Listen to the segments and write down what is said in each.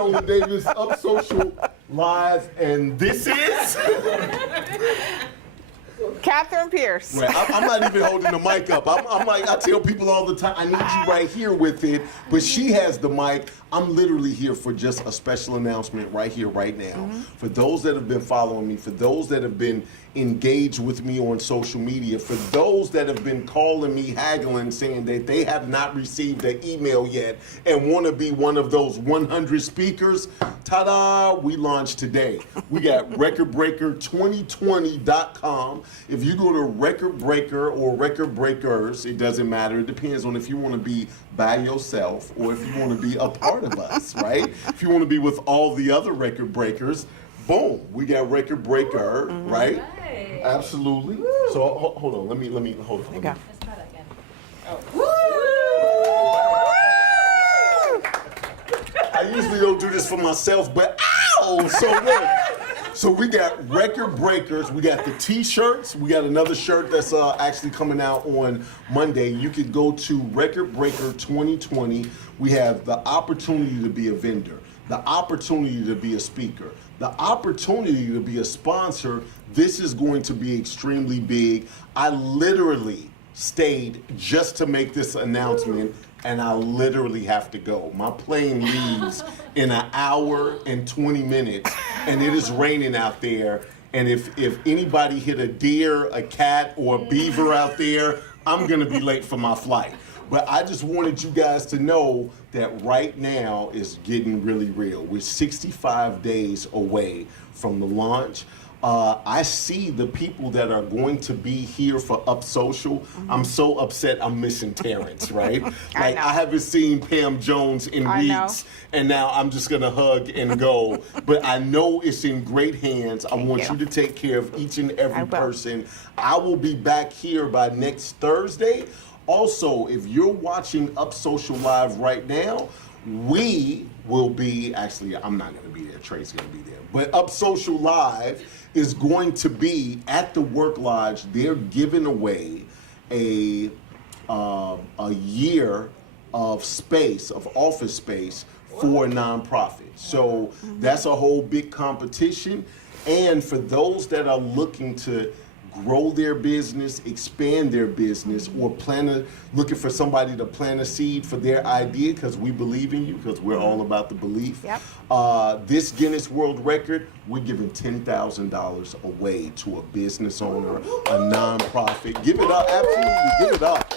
Nolan Davis, Up Social Live, and this is... Catherine Pierce. Right, I'm not even holding the mic up. I'm like, I tell people all the time, I need you right here with it, but she has the mic. I'm literally here for just a special announcement right here, right now. For those that have been following me, for those that have been engaged with me on social media, for those that have been calling me, haggling, saying that they have not received an email yet and want to be one of those 100 speakers, ta-da, we launched today. We got recordbreaker2020.com. If you go to Record Breaker or Record Breakers, it doesn't matter. It depends on if you want to be by yourself or if you want to be a part of us, right? If you want to be with all the other record breakers, boom, we got Record Breaker, right? Right. Absolutely. So hold on, let me hold on. There you go. Let's try that again. I usually don't do this for myself, but ow! So look. So we got Record Breakers, we got the t-shirts, we got another shirt that's actually coming out on Monday. You could go to Record Breaker 2020. We have the opportunity to be a vendor, the opportunity to be a speaker, the opportunity to be a sponsor. This is going to be extremely big. I literally stayed just to make this announcement, and I literally have to go. My plane leaves in an hour and 20 minutes, and it is raining out there. And if anybody hit a deer, a cat, or a beaver out there, I'm gonna be late for my flight. But I just wanted you guys to know that right now is getting really real. We're 65 days away from the launch. I see the people that are going to be here for Up Social. I'm so upset I'm missing Terrence, right? Like I haven't seen Pam Jones in weeks, and now I'm just gonna hug and go. But I know it's in great hands. I want you to take care of each and every person. I will be back here by next Thursday. Also, if you're watching Up Social Live right now, we will be, actually, I'm not gonna be there, Trey's gonna be there, but Up Social Live is going to be at the Work Lodge. They're giving away a year of space, of office space for a nonprofit. So that's a whole big competition. And for those that are looking to grow their business, expand their business, or looking for somebody to plant a seed for their idea, because we believe in you, because we're all about the belief. This Guinness World Record, we're giving $10,000 away to a business owner, a nonprofit. Give it up, absolutely, give it up,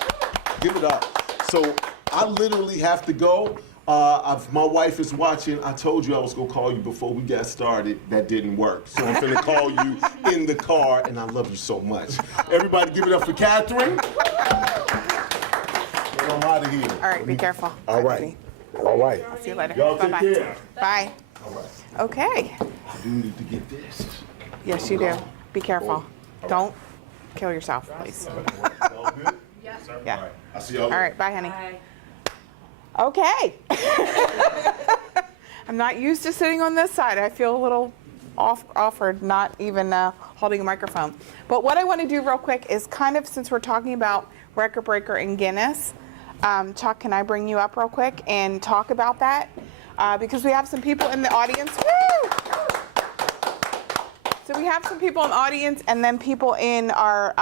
give it up. So I literally have to go. My wife is watching. I told you I was gonna call you before we got started. That didn't work. So I'm gonna call you in the car, and I love you so much. Everybody give it up for Catherine. And I'm out of here. All right, be careful. All right. All right. I'll see you later. Y'all take Bye-bye. care. Bye. All right. Okay. I do need to get this. Yes, you do. Be careful. Don't kill yourself, please. All good? Yeah. All right. I'll see y'all All later. right, bye, honey. Bye. Okay. I'm not used to sitting on this side. I feel a little offered, not even holding a microphone. But what I want to do real quick is kind of, since we're talking about Record Breaker and Guinness, Chuck, can I bring you up real quick and talk about that? Because we have some people in the audience. Woo! So we have some people in the audience, and then people in our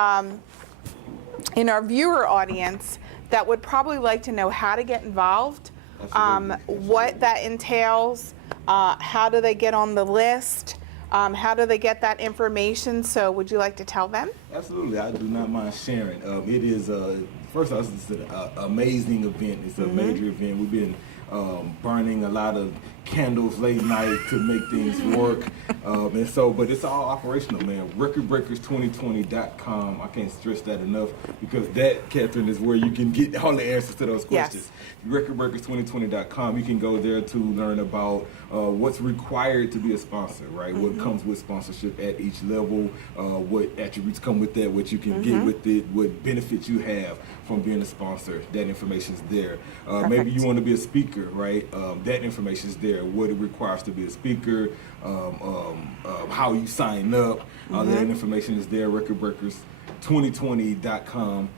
viewer audience that would probably like to know how to get involved, what that entails, how do they get on the list, how do they get that information. So would you like to tell them? Absolutely, I do not mind sharing. It is, first off, it's an amazing event. It's a major event. We've been burning a lot of candles late night to make things work. And so, but it's all operational, man. Recordbreakers2020.com. I can't stress that enough, because that, Catherine, is where you can get all the answers to those questions. Yes. Recordbreakers2020.com. You can go there to learn about what's required to be a sponsor, right? What comes with sponsorship at each level, what attributes come with that, what you can get with it, what benefits you have from being a sponsor. That information is there. Maybe you want to be a speaker, right? That information is there. What it requires to be a speaker, how you sign up, all that information is there. Recordbreakers2020.com.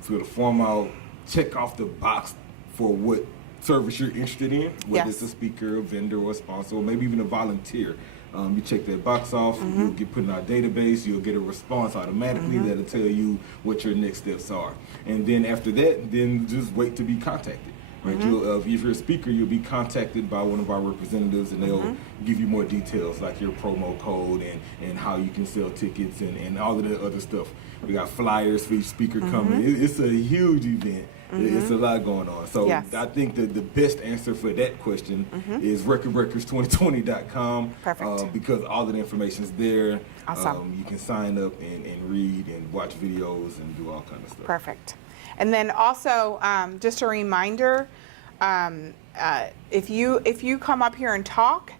Fill the form out, check off the box for what service you're interested in, whether Yes. it's a speaker, a vendor, or a sponsor, or maybe even a volunteer. You check that box off, you'll get put in our database, you'll get a response automatically that'll tell you what your next steps are. And then after that, then just wait to be contacted. Right? If you're a speaker, you'll be contacted by one of our representatives, and they'll give you more details, like your promo code and how you can sell tickets and all of the other stuff. We got flyers for each speaker coming. It's a huge event. It's a lot going on. So Yes. I think that the best answer for that question is recordbreakers2020.com. Perfect. Because all of the information is there. Awesome. You can sign up and read and watch videos and do all kind of stuff. Perfect. And then also, just a reminder, if you come up here and talk,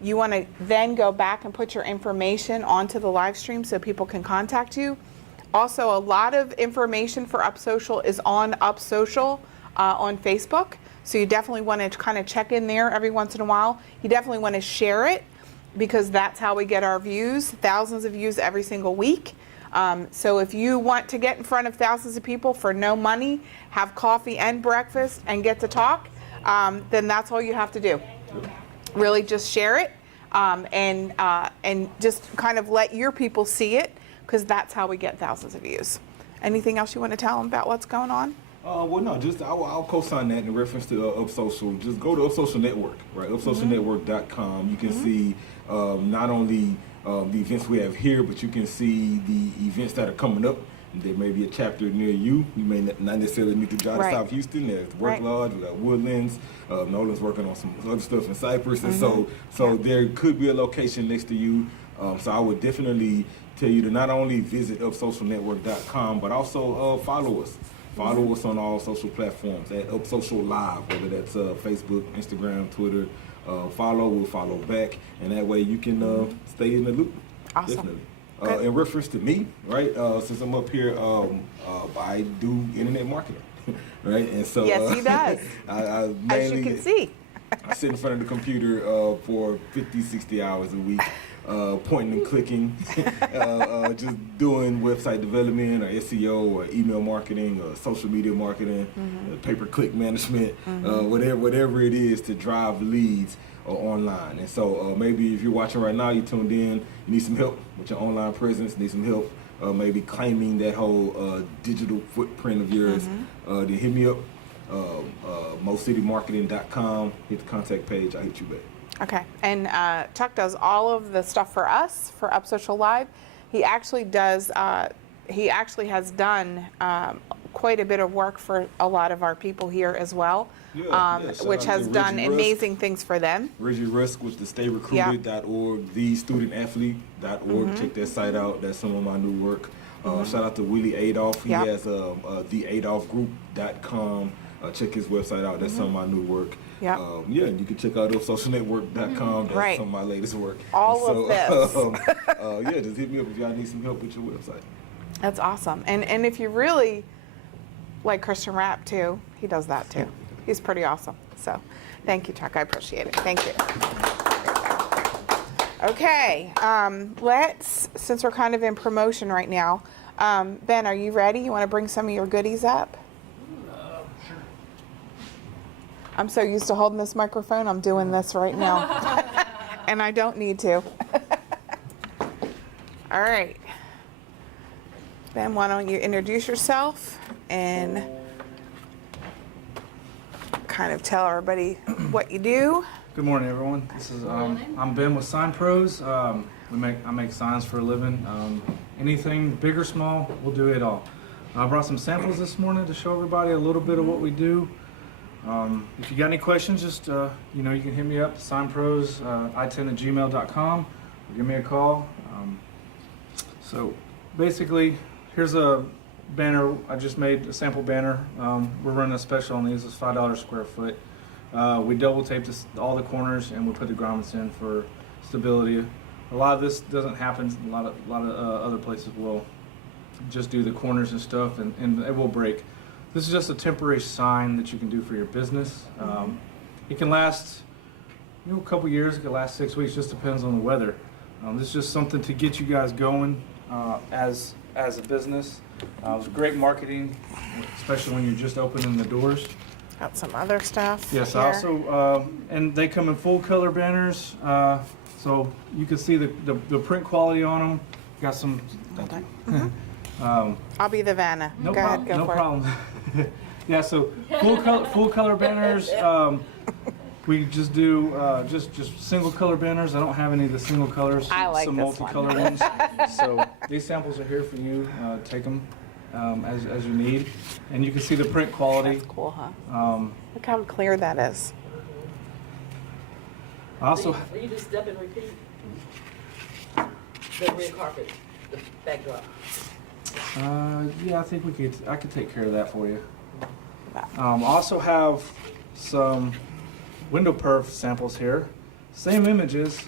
you want to then go back and put your information onto the live stream so people can contact you. Also, a lot of information for UpSocial is on UpSocial on Facebook. So you definitely want to kind of check in there every once in a while. You definitely want to share it because that's how we get our views, thousands of views every single week. So if you want to get in front of thousands of people for no money, have coffee and breakfast, and get to talk, then that's all you have to do. Really just share it and just kind of let your people see it, because that's how we get thousands of views. Anything else you want to tell them about what's going on? Well, no, just I'll co-sign that in reference to UpSocial. Just go to UpSocial Network, right? UpSocialNetwork.com. You can see not only the events we have here, but you can see the events that are coming up. There may be a chapter near you. You may not necessarily need to drive to Right. South Houston. There's Work Right. Lodge, we got Woodlands. Nolan's working on some other stuff in Cypress, and so there could be a location next to you. So I would definitely tell you to not only visit UpSocialNetwork.com, but also follow us. Follow us on all social platforms at UpSocial Live, whether that's Facebook, Instagram, Twitter. We'll follow back, and that way you can stay in the loop. Awesome. Definitely. Good. In reference to me, right? Since I'm up here, I do internet marketing, right? And so Yes, he does. I As mainly you can see. I sit in front of the computer for 50, 60 hours a week, pointing and clicking, just doing website development or SEO or email marketing or social media marketing, pay-per-click management, whatever it is to drive leads online. And so maybe if you're watching right now, you tuned in, you need some help with your online presence, need some help maybe claiming that whole digital footprint of yours, then hit me up. MoCityMarketing.com. Hit the contact page. I'll hit you back. Okay, and Chuck does all of the stuff for us for UpSocial Live. He actually does. He actually has done quite a bit of work for a lot of our people here as well, shout which out has to done Reggie Rusk. amazing things for them. Reggie Rusk with the StayRecruited.org, TheStudentAthlete.org. Check that site out. That's some of my new work. Shout out to Willie Adolph. He Yep. has TheAdolphGroup.com. Check his website out. That's some of my new work. Yep. And you can check out UpSocialNetwork.com. That's Right. some of my latest work. All of this. Just hit me up if y'all need some help with your website. That's awesome. And if you really like Christian rap too, he does that too. He's pretty awesome. So thank you, Chuck. I appreciate it. Thank you. Okay, since we're kind of in promotion right now, Ben, are you ready? You want to bring some of your goodies up? Sure. I'm so used to holding this microphone, I'm doing this right now. And I don't need to. All right. Ben, why don't you introduce yourself and kind of tell everybody what you do. Good morning, everyone. This is I'm Ben with Sign Pros. I make signs for a living. Anything big or small, we'll do it all. I brought some samples this morning to show everybody a little bit of what we do. If you got any questions, just you can hit me up, signpros, i10@gmail.com, or give me a call. So basically, here's a banner. I just made a sample banner. We're running a special on these. It's $5 a square foot. We double tape all the corners, and we put the grommets in for stability. A lot of this doesn't happen. A lot of other places will just do the corners and stuff, and it will break. This is just a temporary sign that you can do for your business. It can last a couple years. It can last 6 weeks. Just depends on the weather. This is just something to get you guys going as a business. It's great marketing, especially when you're just opening the doors. Got some other stuff. Yes, here. also, and they come in full color banners, so you can see the print quality on them. Got some. Hold on. I'll be the Vanna. No Go ahead, problem. go No for problem. Yeah, so full color banners. We just do just single color banners. I don't have any of the single colors. I like some this one. multicolor ones. So these samples are here for you. Take them as you need, and you can see the print it. quality. That's cool, huh? Look how clear that is. I also Will you just step and repeat? The red carpet, the backdrop. yeah, I think I could take care of that for you. Also have some window perf samples here. Same images,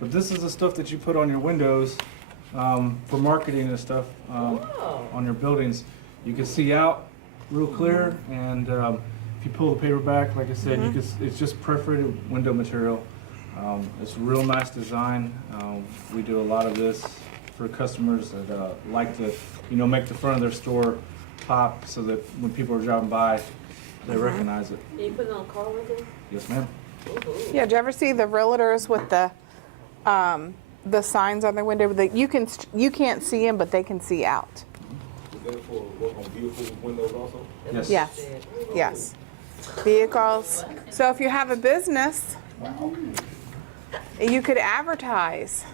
but this is the stuff that you put on your windows for marketing and stuff on your buildings. You can see out real clear, and if you pull the paper back, like I said, you can, it's just perforated window material. It's a real nice design. We do a lot of this for customers that like to, make the front of their store pop so that when people are driving by, they recognize it. Can you put it on a car window? Yes, ma'am. Yeah, do you ever see the realtors with the signs on their window that you can't see them, but they can see out? Is that for work on vehicle windows also? Yes. Yes, yes. Vehicles. So if you have a business, you could advertise.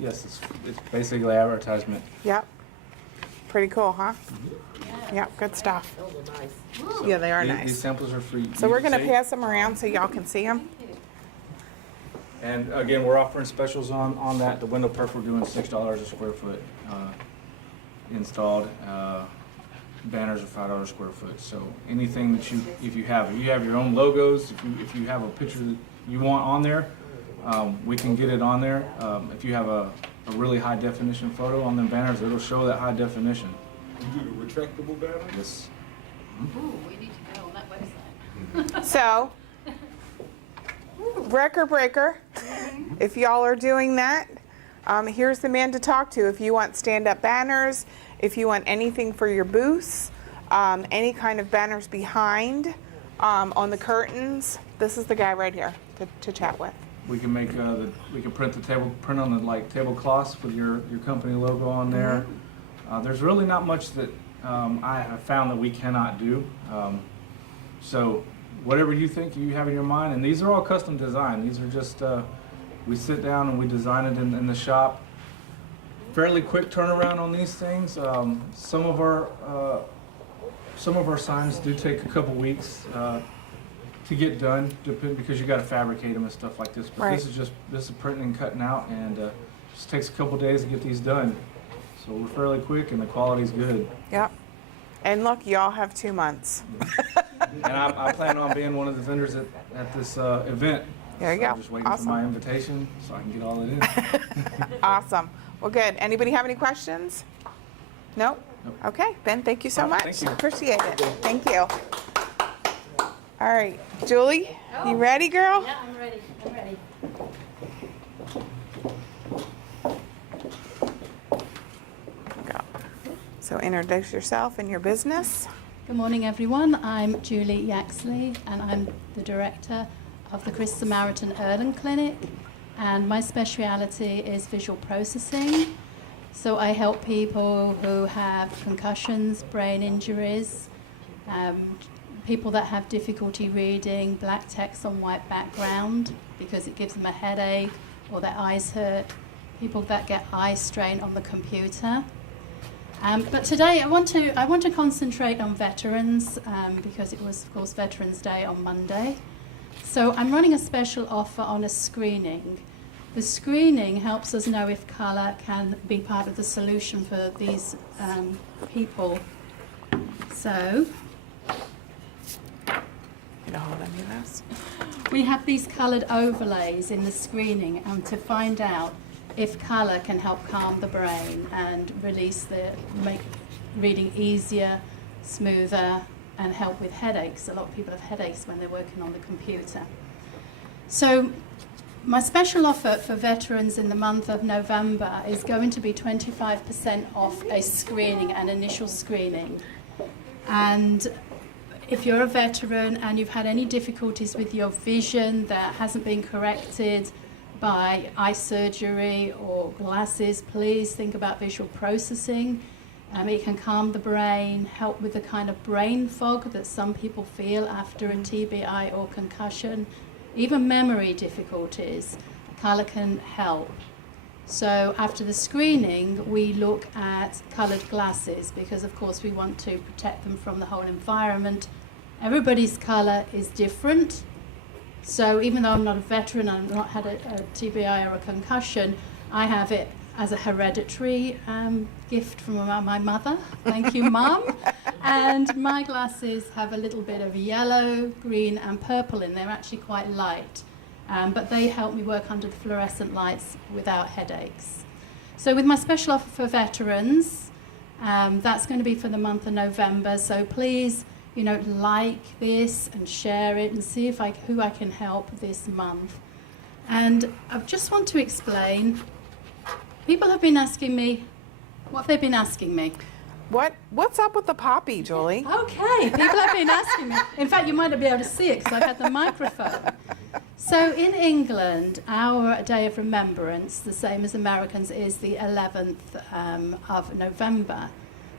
Yes, it's basically advertisement. Yep. Pretty cool, huh? Yep, good stuff. Those are nice. Yeah, they are These nice. samples are free. So we're gonna pass them around so y'all can see them. And again, we're offering specials on that. The window perf, we're doing $6 a square foot installed. Banners are $5 a square foot. So anything that if you have your own logos, if you have a picture that you want on there, we can get it on there. If you have a really high definition photo on them banners, it'll show that high definition. You do the retractable banner? Yes. Ooh, we need to go on that website. So, Record Breaker, if y'all are doing that, here's the man to talk to. If you want stand-up banners, if you want anything for your booths, any kind of banners behind, on the curtains, this is the guy right here to chat with. We can make we can print on the tablecloths with your company logo on there. There's really not much that I have found that we cannot do. So whatever you think you have in your mind, and these are all custom designed. These are just we sit down and we design it in the shop. Fairly quick turnaround on these things. Some of our signs do take a couple weeks to get done, because you got to fabricate them and stuff like this. But Right. this is printing and cutting out, and just takes a couple days to get these done. So we're fairly quick, and the quality's good. Yep. And look, y'all have 2 months. And I plan on being one of the vendors at this event. There you So go. I'm just waiting Awesome. for my invitation so I can get all it in. Awesome. Well, good. Anybody have any questions? Nope? Nope. Okay, Ben, thank you so All right, much. thank you. Appreciate it. Thank you. All right, Julie, you ready, girl? Yeah, I'm ready. I'm ready. Go. So introduce yourself and your business. Good morning, everyone. I'm Julie Yaxley, and I'm the director of the Chris Samaritan Erden Clinic. And my speciality is visual processing. So I help people who have concussions, brain injuries, people that have difficulty reading black text on white background because it gives them a headache or their eyes hurt, people that get eye strain on the computer. But today I want to concentrate on veterans because it was, of course, Veterans Day on Monday. So I'm running a special offer on a screening. The screening helps us know if colour can be part of the solution for these people. So You hold any of those? we have these coloured overlays in the screening to find out if colour can help calm the brain and make reading easier, smoother, and help with headaches. A lot of people have headaches when they're working on the computer. So my special offer for veterans in the month of November is going to be 25% off a screening, an initial screening. And if you're a veteran and you've had any difficulties with your vision that hasn't been corrected by eye surgery or glasses, please think about visual processing. It can calm the brain, help with the kind of brain fog that some people feel after a TBI or concussion. Even memory difficulties, colour can help. So after the screening, we look at coloured glasses because, of course, we want to protect them from the whole environment. Everybody's colour is different. So even though I'm not a veteran, I've not had a TBI or a concussion, I have it as a hereditary gift from my mother. Thank you, Mum. And my glasses have a little bit of yellow, green and purple in. They're actually quite light, but they help me work under the fluorescent lights without headaches. So with my special offer for veterans, that's going to be for the month of November. So please, like this and share it and see if who I can help this month. And I just want to explain. People have been asking me, what have they been asking me? What's up with the poppy, Julie? Okay, people have been asking me. In fact, you might not be able to see it because I've had the microphone. So in England, our Day of Remembrance, the same as Americans, is the 11th of November,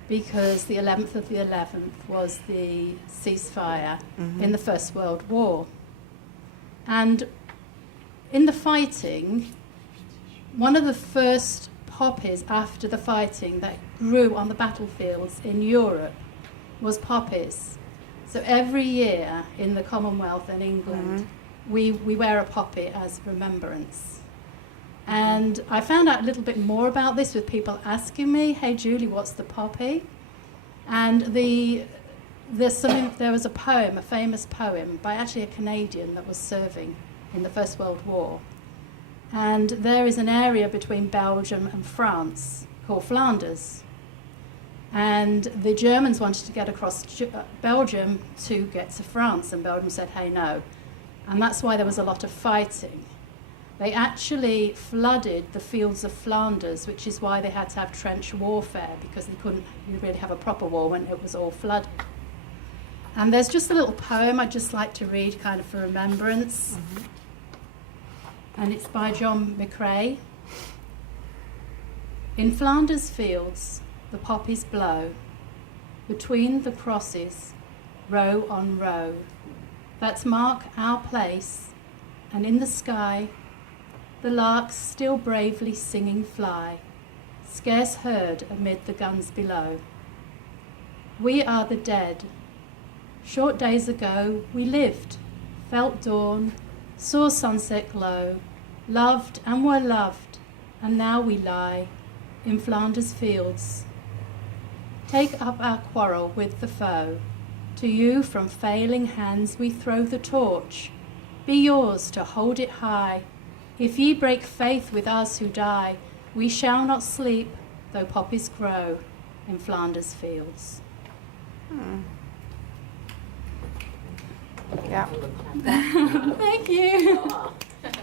because the 11th of the 11th was the ceasefire in the First World War. And in the fighting, one of the first poppies after the fighting that grew on the battlefields in Europe was poppies. So every year in the Commonwealth and England, we wear a poppy as remembrance. And I found out a little bit more about this with people asking me, hey Julie, what's the poppy? And there was a poem, a famous poem by actually a Canadian that was serving in the First World War. And there is an area between Belgium and France called Flanders. And the Germans wanted to get across Belgium to get to France, and Belgium said, hey, no. And that's why there was a lot of fighting. They actually flooded the fields of Flanders, which is why they had to have trench warfare, because they couldn't really have a proper war when it was all flooded. And there's just a little poem I'd just like to read, kind of for remembrance. And it's by John McCrae. In Flanders fields, the poppies blow, between the crosses, row on row, that mark our place, and in the sky, the larks still bravely singing fly, scarce heard amid the guns below. We are the dead. Short days ago we lived, felt dawn, saw sunset glow, loved and were loved, and now we lie in Flanders fields. Take up our quarrel with the foe. To you from failing hands we throw the torch. Be yours to hold it high. If ye break faith with us who die, we shall not sleep, though poppies grow in Flanders fields. Yeah. Thank you.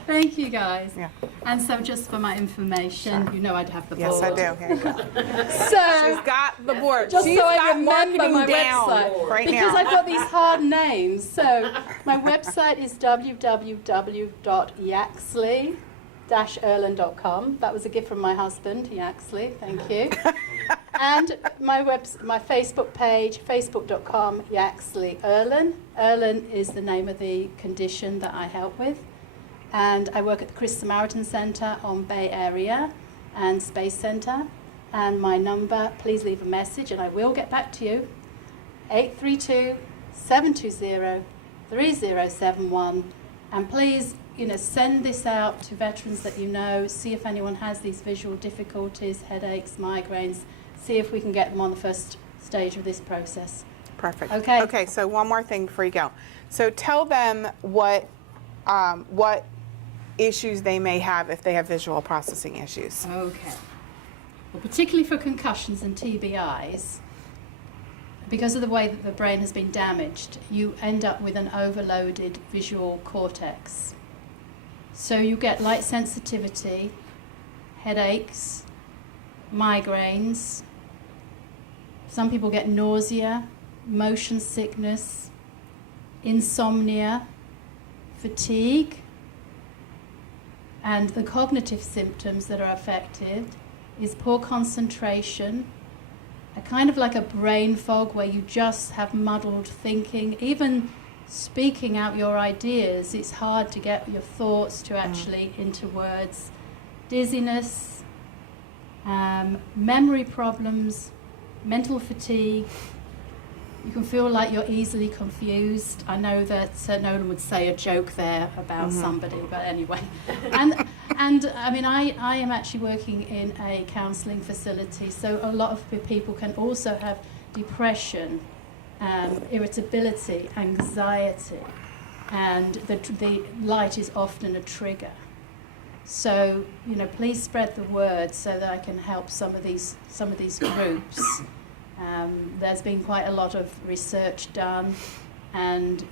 Thank you, guys. Yeah. And so just for my information, you know I'd have the Yes, board. I do. Here you go. So, She's got the board. just She's so I got remember marketing my down website. right Because now. I've got these hard names. So my website is www.yaxley-erlen.com. That was a gift from my husband, Yaxley. Thank you. And my Facebook page, facebook.com, Yaxley Erlen. Erlen is the name of the condition that I help with. And I work at the Chris Samaritan Centre on Bay Area and Space Centre. And my number, please leave a message and I will get back to you. 832-720-3071. And please, send this out to veterans that you know. See if anyone has these visual difficulties, headaches, migraines. See if we can get them on the first stage of this process. Perfect. Okay. Okay, so one more thing before you go. So tell them what issues they may have if they have visual processing issues. Okay. Well, particularly for concussions and TBIs, because of the way that the brain has been damaged, you end up with an overloaded visual cortex. So you get light sensitivity, headaches, migraines. Some people get nausea, motion sickness, insomnia, fatigue, and the cognitive symptoms that are affected is poor concentration, a kind of like a brain fog where you just have muddled thinking. Even speaking out your ideas, it's hard to get your thoughts to actually into words. Dizziness, memory problems, mental fatigue. You can feel like you're easily confused. I know that no one would say a joke there about somebody, but anyway. And I mean, I am actually working in a counselling facility, so a lot of people can also have depression, irritability, anxiety, and the light is often a trigger. So, you know, please spread the word so that I can help some of these groups. There's been quite a lot of research done, and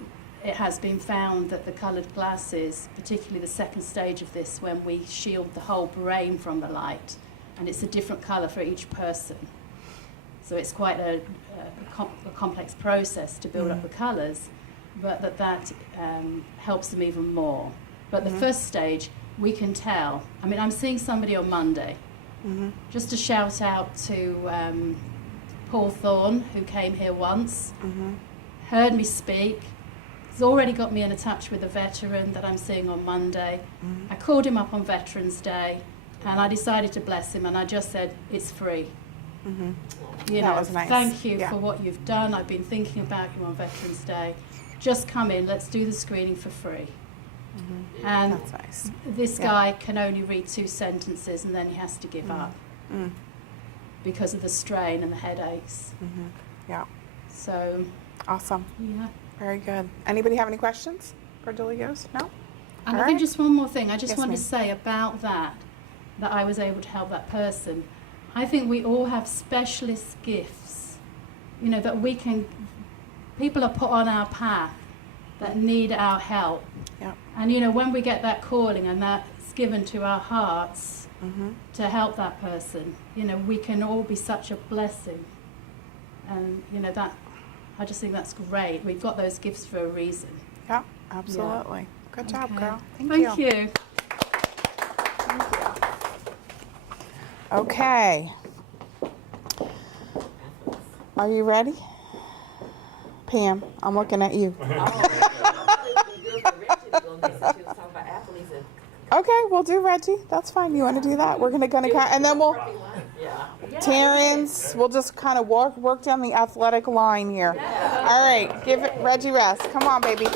it has been found that the coloured glasses, particularly the second stage of this, when we shield the whole brain from the light, and it's a different colour for each person. So it's quite a complex process to build up the colours, but that helps them even more. But the first stage, we can tell. I mean, I'm seeing somebody on Monday. Just to shout out to Paul Thorne, who came here once, heard me speak. He's already got me in a touch with a veteran that I'm seeing on Monday. I called him up on Veterans Day, and I decided to bless him, and I just said, it's free. You know, was nice. Thank you Yeah. for what you've done. I've been thinking about you on Veterans Day. Just come in, let's do the screening for free. And That's nice. this Yeah. guy can only read 2 sentences and then he has to give up because of the strain and the headaches. Yeah. So, Awesome. yeah. Very good. Anybody have any questions for Delios? No? And All I think right. just one more thing. I just Yes, wanted ma'am. to say about that I was able to help that person. I think we all have specialist gifts, you know, that we can, people are put on our path that need our help. Yeah. And, you know, when we get that calling and that's given to our hearts to help that person, you know, we can all be such a blessing. And, you know, that, I just think that's great. We've got those gifts for a reason. Yeah, absolutely. Good job, Okay. girl. Thank you. Okay. Are you ready? Pam, I'm looking at you. Okay, we'll do Reggie. That's fine. You want to do that? We're gonna and then we'll Terrence. We'll just kind of work down the athletic line here. All right, give it Reggie rest. Come on, baby.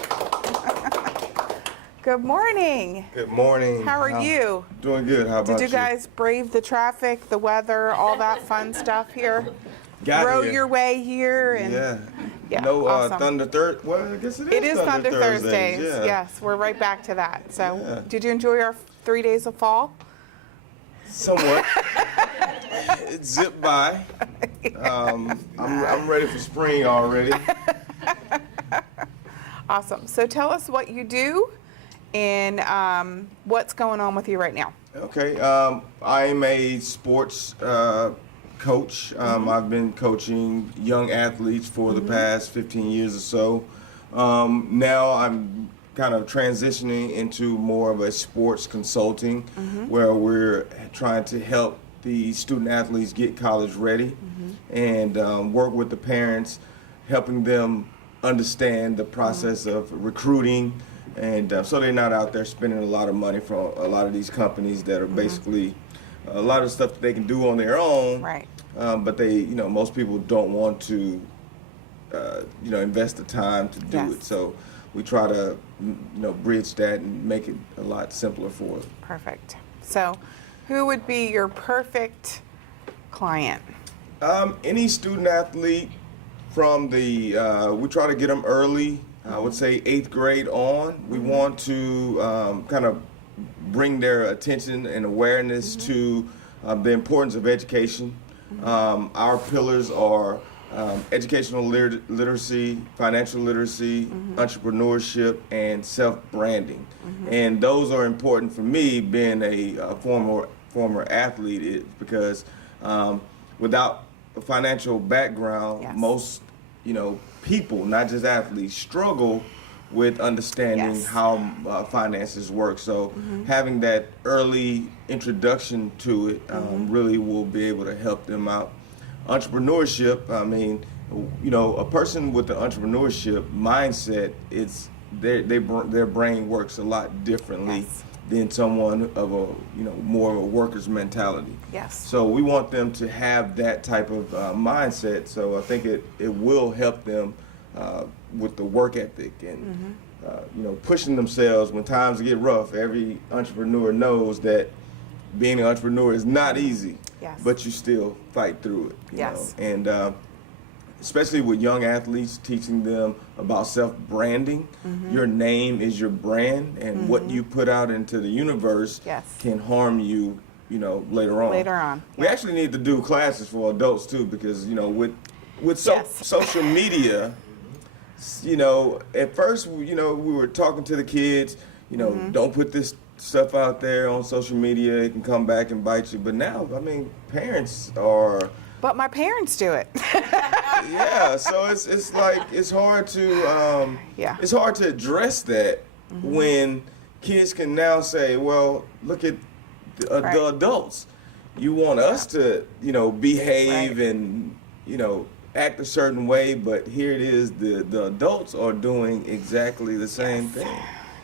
Good morning. Good morning. How are you? Doing good. How about Did you guys brave the traffic, the weather, all that fun stuff here? Got Row here. your way here and Yeah. No awesome. Thunder Thursday. Well, I guess It is Thunder Thursdays. Yeah. Yes, we're right back to that. So, Yeah. did you enjoy our 3 days of fall? Somewhat. It zipped by. I'm ready for spring already. Awesome. So, tell us what you do and what's going on with you right now. Okay. I'm a sports coach. I've been coaching young athletes for the past 15 years or so. Now I'm kind of transitioning into more of a sports consulting where we're trying to help the student athletes get college ready and work with the parents, helping them understand the process of recruiting, and so they're not out there spending a lot of money for a lot of these companies that are basically a lot of stuff that they can do on their own, Right. but they, you know, most people don't want to, you know, invest the time to do Yes. it. So we try to, you know, bridge that and make it a lot simpler for them. Perfect. So, who would be your perfect client? Any student athlete from the, we try to get them early. I would say 8th grade on. We want to kind of bring their attention and awareness to the importance of education. Our pillars are educational literacy, financial literacy, entrepreneurship, and self-branding. And those are important for me, being a former athlete, because without a financial background, Yes. most, you know, people, not just athletes, struggle with understanding Yes. how finances work. So having that early introduction to it really will be able to help them out. Entrepreneurship, I mean, you know, a person with the entrepreneurship mindset, it's their brain works a lot differently Yes. than someone of a, you know, more of a worker's mentality. Yes. So we want them to have that type of mindset. So I think it will help them with the work ethic and you know, pushing themselves when times get rough. Every entrepreneur knows that being an entrepreneur is not easy, Yes. but you still fight through it. You Yes. know? And especially with young athletes, teaching them about self-branding. Your name is your brand, and what you put out into the universe Yes. can harm you, you know, later on. Later on, We yeah. actually need to do classes for adults too, because you know, with Yes. social media, you know, at first, you know, we were talking to the kids, you know, don't put this stuff out there on social media; it can come back and bite you. But now, I mean, parents are. But my parents do it. Yeah, so it's like it's hard to Yeah. it's hard to address that when kids can now say, well, look at the Right. adults. You want us to, you know, behave Right. and, you know, act a certain way, but here it is, the adults are doing exactly the same thing.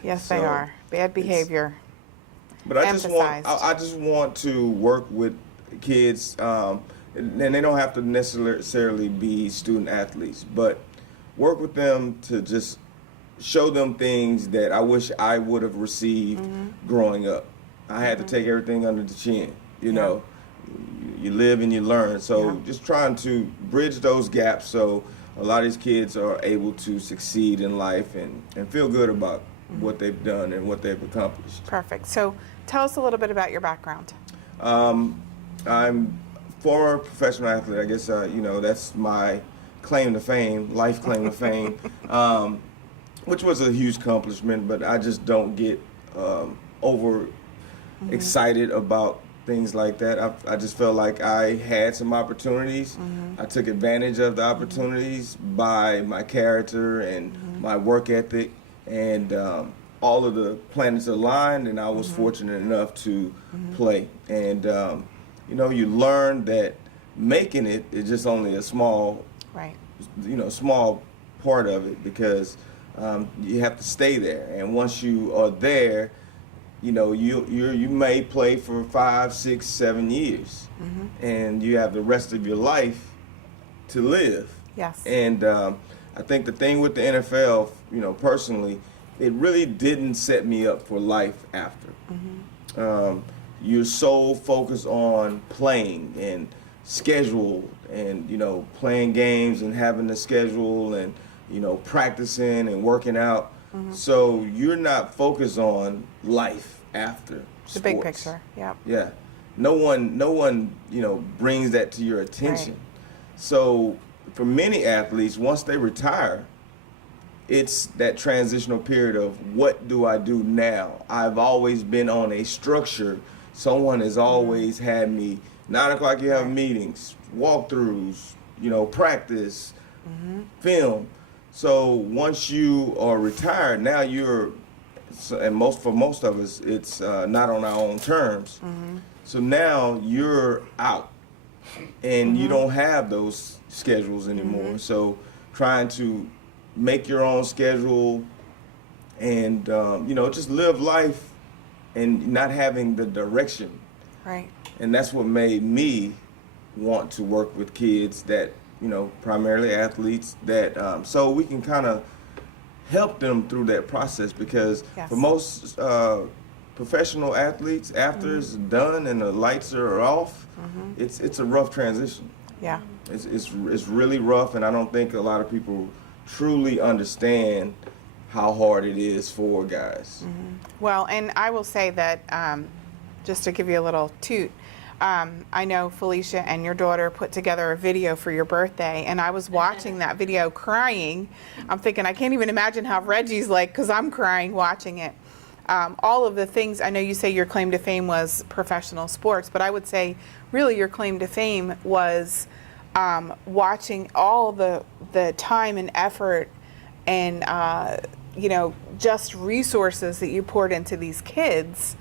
Yes, they So, are. Bad behavior. But I just want Emphasized. I just want to work with kids, and they don't have to necessarily be student athletes, but work with them to just show them things that I wish I would have received growing up. I had to take everything under the chin, you know. You live and you learn. So Yeah. just trying to bridge those gaps so a lot of these kids are able to succeed in life and feel good about what they've done and what they've accomplished. Perfect. So tell us a little bit about your background. I'm former professional athlete. I guess you know, that's my claim to fame, life claim to fame, which was a huge accomplishment. But I just don't get over excited about things like that. I just felt like I had some opportunities. I took advantage of the opportunities by my character and my work ethic, and all of the planets aligned, and I was fortunate enough to play. And you know, you learn that making it is just only a small, Right. you know, small part of it, because you have to stay there. And once you are there, you know, you may play for 5, 6, 7 years, and you have the rest of your life to live. Yes. And I think the thing with the NFL, you know, personally, it really didn't set me up for life after. You're so focused on playing and schedule, and you know, playing games and having the schedule, and you know, practicing and working out. So you're not focused on life after The big sports. picture. Yep. Yeah. No one, you know, brings that to your attention. Right. So for many athletes, once they retire, it's that transitional period of what do I do now? I've always been on a structure. Someone has always had me, 9 o'clock you have meetings, walkthroughs, you know, practice, film. So once you are retired, now you're, and for most of us, it's not on our own terms. So now you're out, and you don't have those schedules anymore. So trying to make your own schedule and you know, just live life and not having the direction. Right. And that's what made me want to work with kids that, you know, primarily athletes, that so we can kind of help them through that process, because Yes. for most professional athletes, after it's done and the lights are off, it's a rough transition. Yeah. It's really rough, and I don't think a lot of people truly understand how hard it is for guys. Well, and I will say that, just to give you a little toot, I know Felicia and your daughter put together a video for your birthday, and I was watching that video crying. I'm thinking, I can't even imagine how Reggie's like, because I'm crying watching it. All of the things, I know you say your claim to fame was professional sports, but I would say really your claim to fame was watching all the time and effort and just resources that you poured into these kids.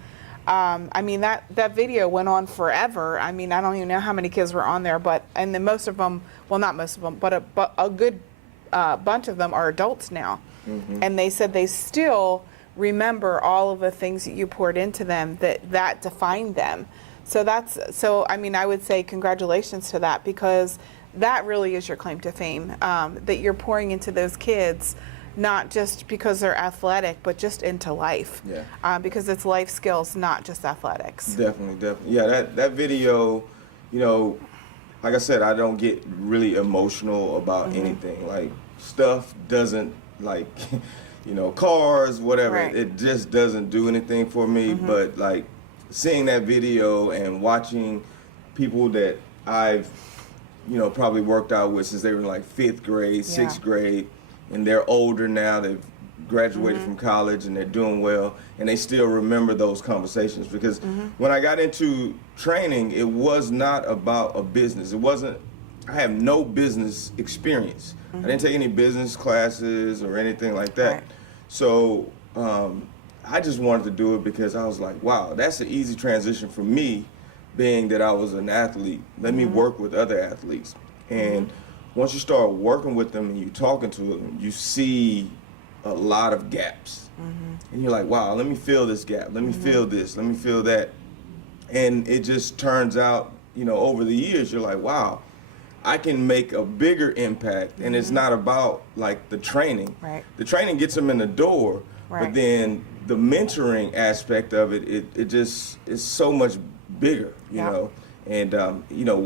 I mean, that video went on forever. I mean, I don't even know how many kids were on there, and then most of them, well, not most of them, but a good bunch of them are adults now. And they said they still remember all of the things that you poured into them that defined them. So I mean, I would say congratulations to that, because that really is your claim to fame, that you're pouring into those kids, not just because they're athletic, but just into life. Yeah. Because it's life skills, not just athletics. Definitely. Yeah, that video, like I said, I don't get really emotional about anything. Like, stuff doesn't, like, cars, whatever. Right. It just doesn't do anything for me. But, like, seeing that video and watching people that I've, probably worked out with since they were in, like, 5th grade, 6th grade, and they're older now, they've graduated from college and they're doing well, and they still remember those conversations. Because when I got into training, it was not about a business. I have no business experience. I didn't take any business classes or anything like that. Right. So I just wanted to do it because I was like, wow, that's an easy transition for me, being that I was an athlete. Let me work with other athletes. And once you start working with them and you're talking to them, you see a lot of gaps. And you're like, wow, let me fill this gap. Let me fill this. Let me fill that. And it just turns out, over the years, you're like, wow, I can make a bigger impact. And it's not about, like, the training. Right. The training gets them in the door, Right. but then the mentoring aspect of it just is so much bigger, you know. And,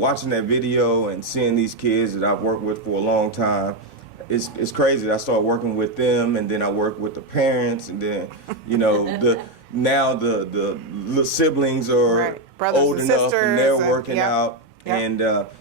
watching that video and seeing these kids that I've worked with for a long time, it's crazy. I started working with them, and then I worked with the parents, and then, the little siblings are Right. Brothers old and enough, and they're sisters, working out. Yep. And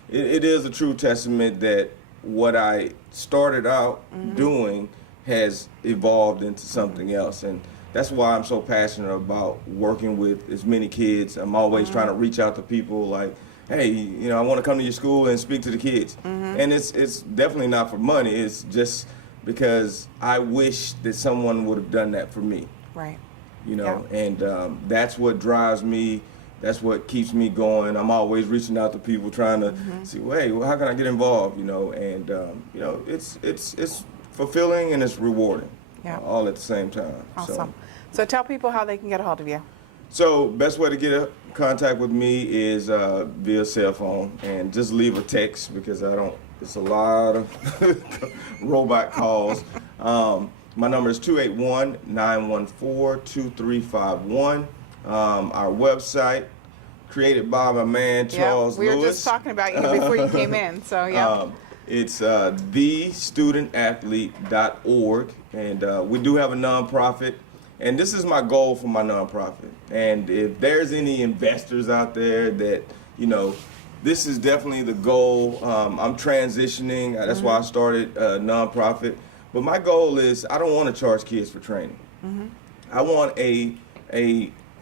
it is a true testament that what I started out doing has evolved into something else. And that's why I'm so passionate about working with as many kids. I'm always trying to reach out to people like, hey, I want to come to your school and speak to the kids. And it's definitely not for money. It's just because I wish that someone would have done that for me. Right. And that's what drives me. That's what keeps me going. I'm always reaching out to people, trying to see, hey, how can I get involved? And it's fulfilling and it's rewarding, all at the same time. Awesome. So tell people how they can get a hold of you. So best way to get in contact with me is via cell phone, and just leave a text, because it's a lot of robot calls. My number is 281-914-2351. Our website, created by my man Charles we were Lewis. just talking about you before you came in, so It's thestudentaathlete.org, and we do have a nonprofit, and this is my goal for my nonprofit. And if there's any investors out there that, this is definitely the goal. I'm transitioning. That's why I started a nonprofit. But my goal is, I don't want to charge kids for training. I want an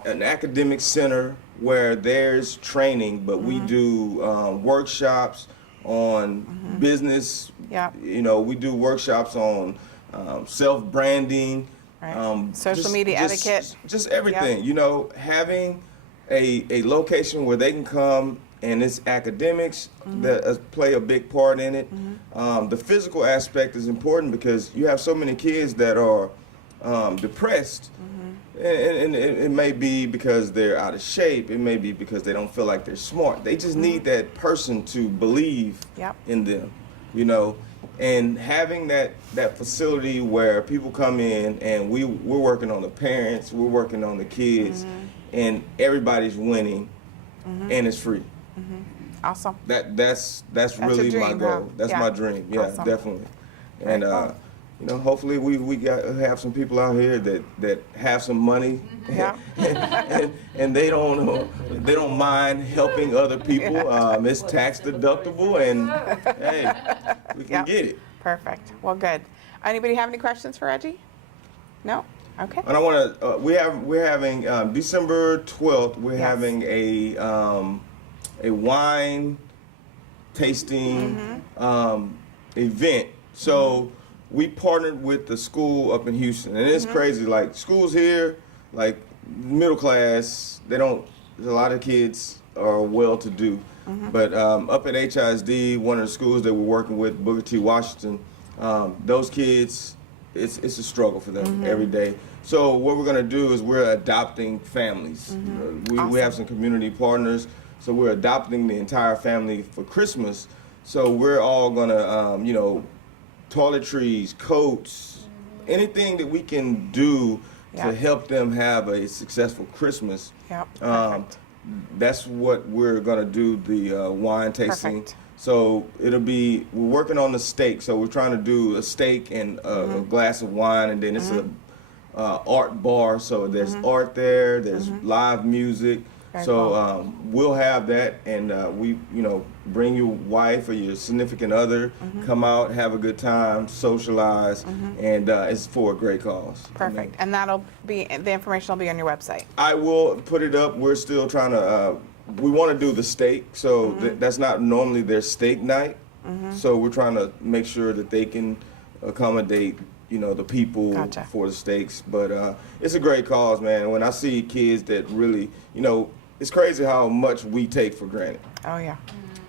academic center where there's training, but we do workshops on business. We do workshops on self-branding, social media etiquette. Just everything. Having a location where they can come, and it's academics that play a big part in it. The physical aspect is important, because you have so many kids that are depressed. And it may be because they're out of shape. It may be because they don't feel like they're smart. They just need that person to believe in them, And having that facility where people come in, and we're working on the parents, we're working on the kids, and everybody's winning, and it's free. Awesome. That's really your my dream, goal. huh? That's my dream. Yeah, Awesome. definitely. Very And cool. hopefully we have some people out here that have some money, and they don't mind helping other people. It's tax deductible, and hey, we can get it. Perfect. Well, good. Anybody have any questions for Reggie? No? Okay. And I want to. We're having December 12th. We're Yes. having a wine tasting event. So we partnered with the school up in Houston, and it's crazy. Like schools here, like middle class, they don't. A lot of kids are well-to-do, but up at HISD, one of the schools that we're working with, Booker T. Washington, those kids, it's a struggle for them every day. So what we're gonna do is we're adopting families. We have some community partners, so we're adopting the entire family for Christmas. So we're all gonna, you know, toiletries, coats, anything that we can do to help them have a successful Christmas. Yep. That's what we're gonna do, the wine tasting. Perfect. So it'll be, we're working on the steak. So we're trying to do a steak and a glass of wine, and then it's a art bar. So there's art there, there's live music. Very So cool. we'll have that, and we, you know, bring your wife or your significant other, come out, have a good time, socialize, and it's for a great cause. I mean, Perfect. And that'll be, the information will be on your website. I will put it up. We're still trying to. We want to do the steak, so that's not normally their steak night. So we're trying to make sure that they can accommodate, you know, the people Gotcha. for the steaks. But it's a great cause, man. When I see kids that really, you know, it's crazy how much we take for granted, Oh, yeah.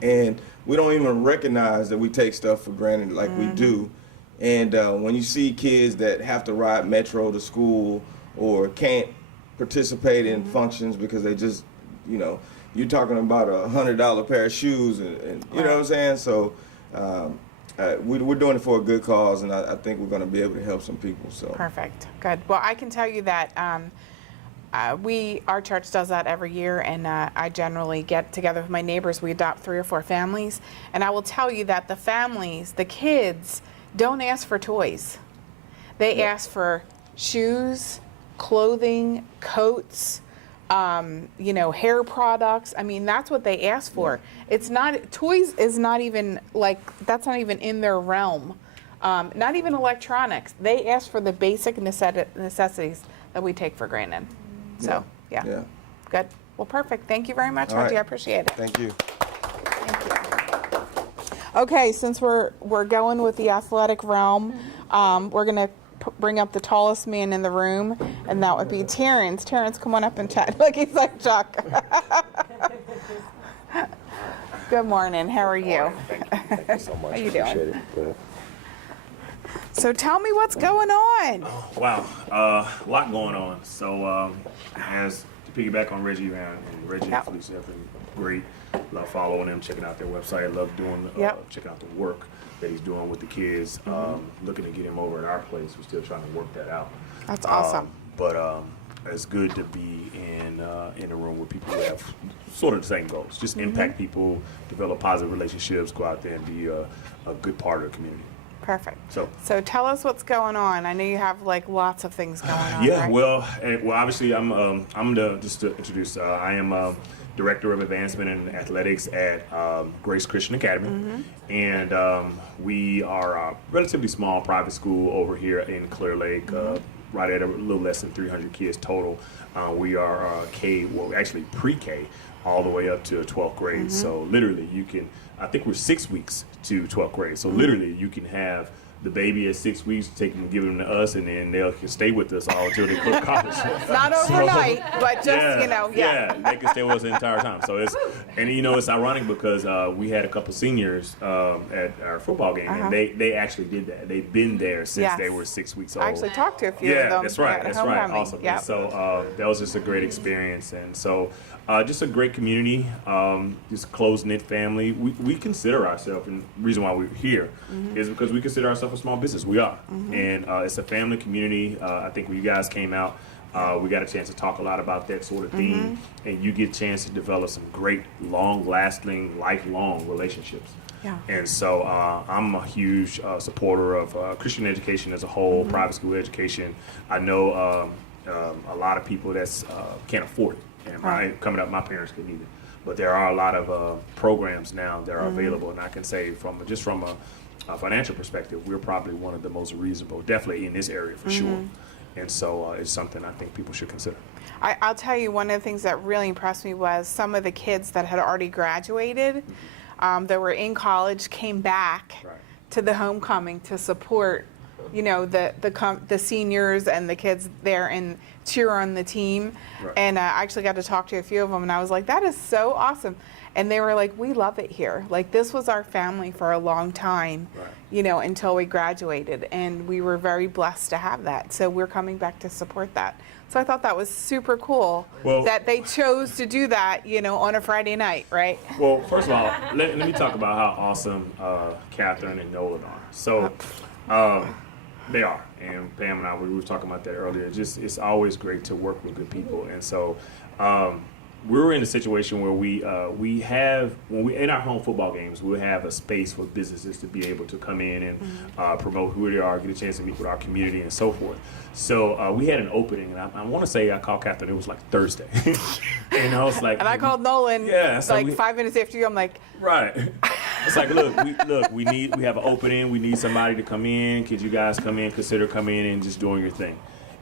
and we don't even recognize that we take stuff for granted like we do. And when you see kids that have to ride metro to school or can't participate in functions because they just, you know, you're talking about $100 pair of shoes, and you know what I'm saying? So we're doing it for a good cause, and I think we're going to be able to help some people. So Perfect. Good. Well, I can tell you that our church does that every year, and I generally get together with my neighbors. We adopt 3 or 4 families, and I will tell you that the families, the kids, don't ask for toys. They ask for shoes, clothing, coats, you know, hair products. I mean, that's what they ask for. It's not, toys is not even like, that's not even in their realm. Not even electronics. They ask for the basic necessities that we take for granted. So, yeah. Good. Well, perfect. Thank you very much, All right. Auntie. I appreciate it. thank you. Okay, since we're going with the athletic realm, we're gonna bring up the tallest man in the room, and that would be Terrence. Terrence, come on up and chat. Look, he's like Chuck. Good morning. How are you? Thank you so much. How you doing? Appreciate it. Good. So tell me what's going on. Wow, a lot going on. So as to piggyback on Reggie, man, and Reggie Yep. and Felicia have been great. Love following them, checking out their website. Love doing, Yep. checking out the work that he's doing with the kids. Looking to get him over at our place. We're still trying to work that out. That's awesome. But it's good to be in a room with people who have sort of the same goals. Just impact people, develop positive relationships, go out there and be a good part of the community. Perfect. So tell us what's going on. I know you have like lots of things going on. yeah, right? well, obviously just to introduce. I am Director of Advancement in Athletics at Grace Christian Academy, and we are a relatively small private school over here in Clear Lake. Right at a little less than 300 kids total. We are actually pre-K all the way up to 12th grade. So literally I think we're 6 weeks to 12th grade. So literally you can have the baby at 6 weeks, take them, give them to us, and then they can stay with us all until they go to college. Not overnight, but just, you know, yeah. they can stay with us the entire time. So it's ironic because we had a couple seniors at our football game, and they actually did that. They've been there since Yes. they were 6 weeks old. I actually talked to a few of them. Yeah, that's right. at That's right. homecoming. Awesome. Yep. So that was just a great experience, and so just a great community, just close knit family. We consider ourselves, and the reason why we're here is because we consider ourselves a small business. We are, and it's a family community. I think when you guys came out, we got a chance to talk a lot about that sort of theme, and you get a chance to develop some great, long-lasting, lifelong relationships. Yeah. And so I'm a huge supporter of Christian education as a whole, private school education. I know a lot of people that can't afford it. And coming up, my parents couldn't either. But there are a lot of programs now that are available, and I can say from a financial perspective, we're probably one of the most reasonable, definitely in this area for sure. And so it's something I think people should consider. I'll tell you, one of the things that really impressed me was some of the kids that had already graduated, that were in college, came back Right. to the homecoming to support you know, the seniors and the kids there and cheer on the team. Right. And I actually got to talk to a few of them, and I was like, that is so awesome. And they were like, we love it here. Like, this was our family for a long time, Right. you know, until we graduated. And we were very blessed to have that. So we're coming back to support that. So I thought that was super cool Well- that they chose to do that, you know, on a Friday night, right? Well, first of all, let me talk about how awesome Catherine and Nolan are. So, they are, and Pam and I, we were talking about that earlier. It's always great to work with good people, and so we were in a situation where we have, when we in our home football games, we'll have a space for businesses to be able to come in and promote who they are, get a chance to meet with our community, and so forth. So we had an opening, and I want to say I called Catherine. It was like Thursday, and I was like, And I called Nolan Yeah, so like we- 5 minutes after you. I'm like, right. It's like, we have an opening. We need somebody to come in. Could you guys come in? Consider coming in and just doing your thing.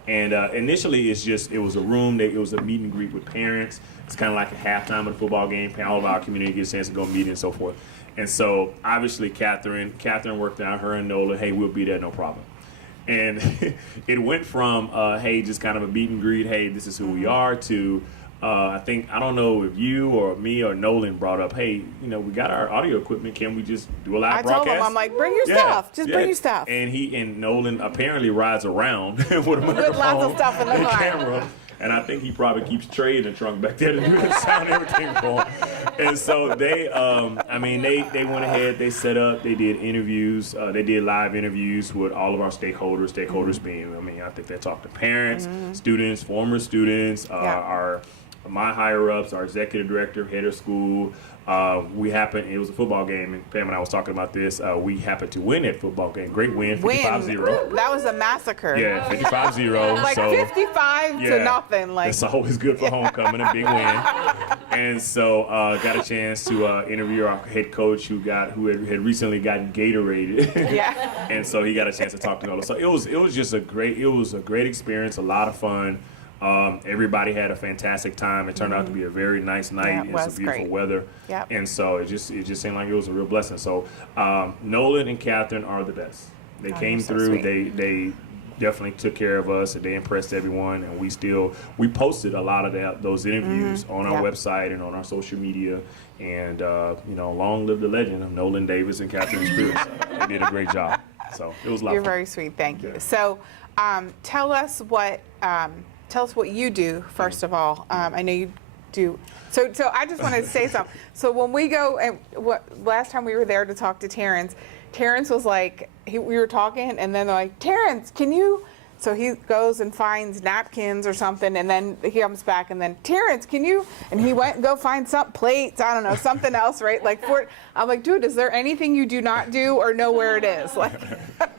And initially, it was a room. It was a meet and greet with parents. It's kind of like a halftime of the football game. All of our community gets a chance to go meet and so forth. And so, obviously, Catherine worked out, her and Nola, hey, we'll be there, no problem. And it went from, hey, just kind of a meet and greet, hey, this is who we are, to I don't know if you or me or Nolan brought up, hey, you know, we got our audio equipment. Can we just do a live I broadcast? told him, I'm like, bring your stuff. Just bring your stuff. And Nolan apparently rides around with a microphone lots of stuff in the and car. camera. And I think he probably keeps Trey in the trunk back there to do the sound and everything for him. And so they went ahead, they set up, they did interviews, they did live interviews with all of our stakeholders being, I think they talked to parents, students, former students, my higher ups, our executive director, head of school. It was a football game, and Pam and I was talking about this. We happened to win that football game. Great win, 55-0. That was a massacre. Yeah, 55-0. Like so 55 to nothing. Like, it's always good for homecoming, a big win. And so got a chance to interview our head coach who had recently gotten Gatorated. yeah. And so he got a chance to talk to Nola. So it was just a great experience, a lot of fun. Everybody had a fantastic time. It turned out to be a very nice night. Yeah, it It's was some beautiful great. weather. Yep. And so it just seemed like it was a real blessing. So Nolan and Catherine are the best. They came you're so through. sweet. They definitely took care of us, and they impressed everyone. And we posted a lot of those interviews on our Yep. website and on our social media. And long live the legend of Nolan Davis and Catherine Spears. They did a great job. So it was a lot You're of fun. very sweet. Thank you. Yeah. So tell us what you do, first of all. I know you do. So I just wanted to say something. So when we go, and last time we were there to talk to Terrence was like, we were talking, and then they're like, Terrence, can you? So he goes and finds napkins or something, and then he comes back, and then Terrence, can you? And he went and go find some plates, I don't know, something else, right? Like I'm like, dude, is there anything you do not do or know where it is? Like.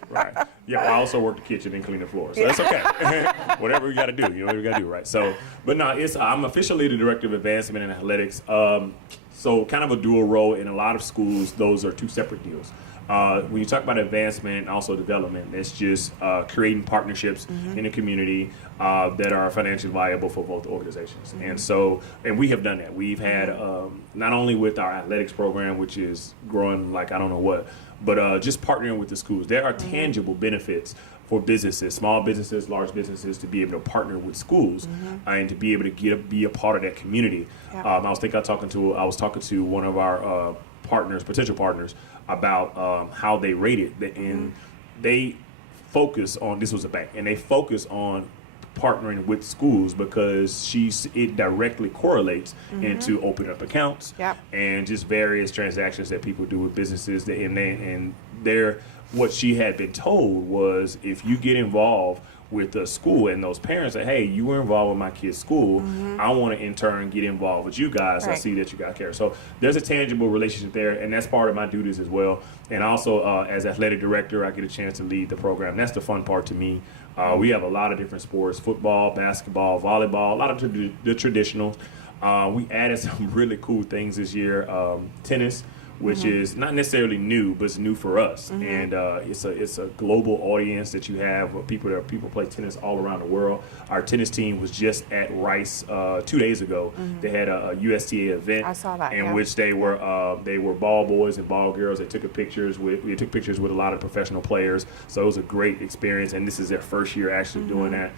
Right. Yeah, I also work the kitchen and clean the floor, so that's okay. Whatever we got to do, what we got to do, right? So, but no, I'm officially the director of advancement and athletics. So kind of a dual role in a lot of schools. Those are two separate deals. When you talk about advancement and also development, it's just creating partnerships in the community that are financially viable for both organizations. And we have done that. We've had not only with our athletics program, which is growing like I don't know what, but just partnering with the schools. There are tangible benefits for businesses, small businesses, large businesses, to be able to partner with schools and to be able to be a part of that community. Yeah. I was talking to one of our potential partners, about how they rate it, and they focus on, this was a bank, and they focus on partnering with schools because it directly correlates into opening up accounts and just various transactions that people do with businesses. What she had been told was, if you get involved with the school and those parents say, hey, you were involved with my kid's school, I want to in turn get involved with you guys. Right. I see that you got care. So there's a tangible relationship there, and that's part of my duties as well. And also as athletic director, I get a chance to lead the program. That's the fun part to me. We have a lot of different sports: football, basketball, volleyball, a lot of the traditional. We added some really cool things this year. Tennis. which is not necessarily new, but it's new for us. And it's a global audience that you have. People play tennis all around the world. Our tennis team was just at Rice 2 days ago. They had a USTA event. I saw that, in yeah. which they were ball boys and ball girls. They took pictures with a lot of professional players. So it was a great experience, and this is their first year actually doing that.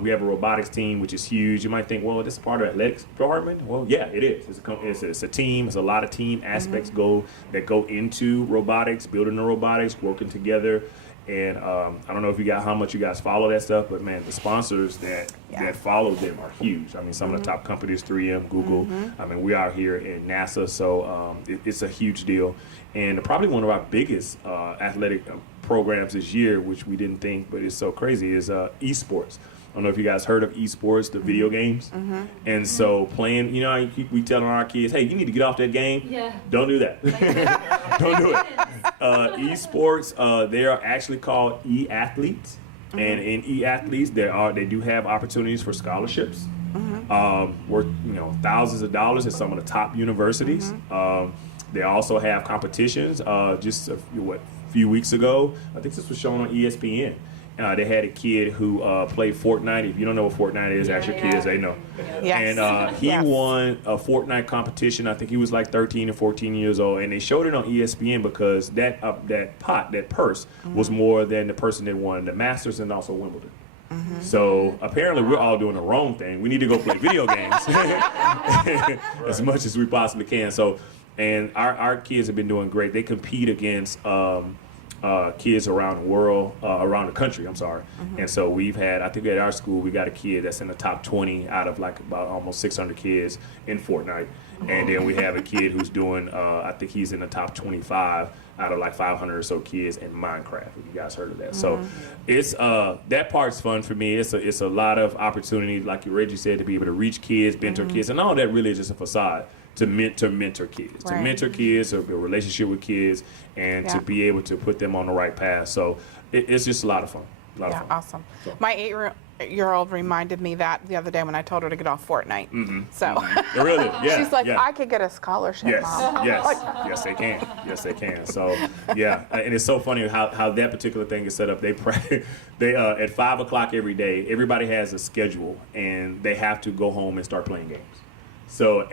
We have a robotics team, which is huge. You might think, well, this is part of the athletics department. Well, yeah, it is. It's a team. It's a lot of team aspects that go into robotics, building the robotics, working together. And I don't know how much you guys follow that stuff, but man, the sponsors that follow them are huge. I mean, some of the top companies, 3M, Google. I mean, we are here in NASA, so it's a huge deal. And probably one of our biggest athletic programs this year, which we didn't think, but it's so crazy, is esports. I don't know if you guys heard of esports, the video games. And so playing, we telling our kids, hey, you need to get off that game. Yeah. Don't do that. Don't do it. Esports, they are actually called e-athletes. And in e-athletes, they do have opportunities for scholarships. Worth thousands of dollars at some of the top universities. They also have competitions. Just a few weeks ago, I think this was shown on ESPN. They had a kid who played Fortnite. If you don't know what Fortnite is, ask your kids, they know. Yes. And he Yes. won a Fortnite competition. I think he was like 13 or 14 years old. And they showed it on ESPN because that purse was more than the person that won the Masters and also Wimbledon. So apparently we're all doing the wrong thing. We need to go play video games as much as we possibly can. So, and our kids have been doing great. They compete against kids around the world, around the country, I'm sorry. And so I think at our school, we got a kid that's in the top 20 out of like about almost 600 kids in Fortnite. And then we have a kid who's doing, I think he's in the top 25 out of like 500 or so kids in Minecraft, if you guys heard of that. So it's, that part's fun for me. It's a lot of opportunity, like Reggie said, to be able to reach kids, mentor kids, and all that really is just a facade to mentor kids, Right. to mentor kids, to build a relationship with kids, and to be able to put them on the right path. So it's just a lot of fun. A lot of fun. Awesome. So. My 8-year-old reminded me that the other day when I told her to get off Fortnite. So Really? Yeah. she's like, yeah. I could get a scholarship, Yes, Mom. yes they can. Yes, they can. So, yeah, and it's so funny how that particular thing is set up. They at 5 o'clock every day, everybody has a schedule, and they have to go home and start playing games. So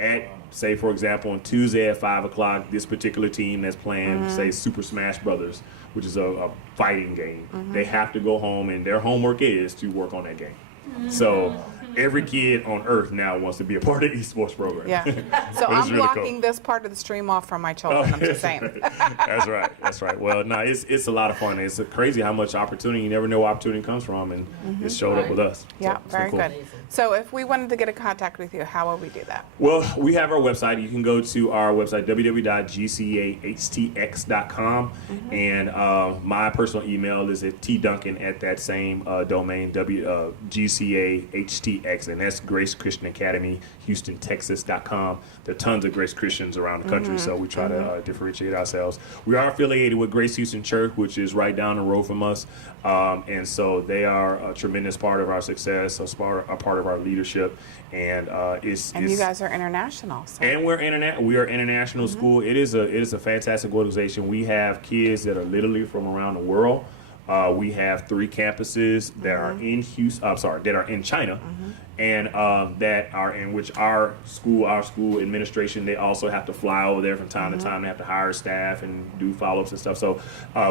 say for example, on Tuesday at 5 o'clock, this particular team that's playing, say Super Smash Brothers, which is a fighting game, they have to go home, and their homework is to work on that game. So every kid on earth now wants to be a part of the esports program. Yeah. So But it's I'm really cool. blocking this part of the stream off from my children. I'm just saying. That's right. That's right. Well, no, it's a lot of fun. It's crazy how much opportunity. You never know where opportunity comes from, and it showed up with us. Yeah, So it's been very cool. good. So if we wanted to get in contact with you, how would we do that? Well, we have our website. You can go to our website, www.gcahtx.com. And my personal email is at tduncan at that same domain, GCAHTX. And that's Grace Christian Academy, Houston, Texas.com. There are tons of Grace Christians around the country, so we try to differentiate ourselves. We are affiliated with Grace Houston Church, which is right down the road from us. And so they are a tremendous part of our success, a part of our leadership. And You guys are international. So. and we are international school. It is a fantastic organization. We have kids that are literally from around the world. We have 3 campuses that are in Houston. That are in China, and that are in which our school administration, they also have to fly over there from time to time. They have to hire staff and do follow-ups and stuff. So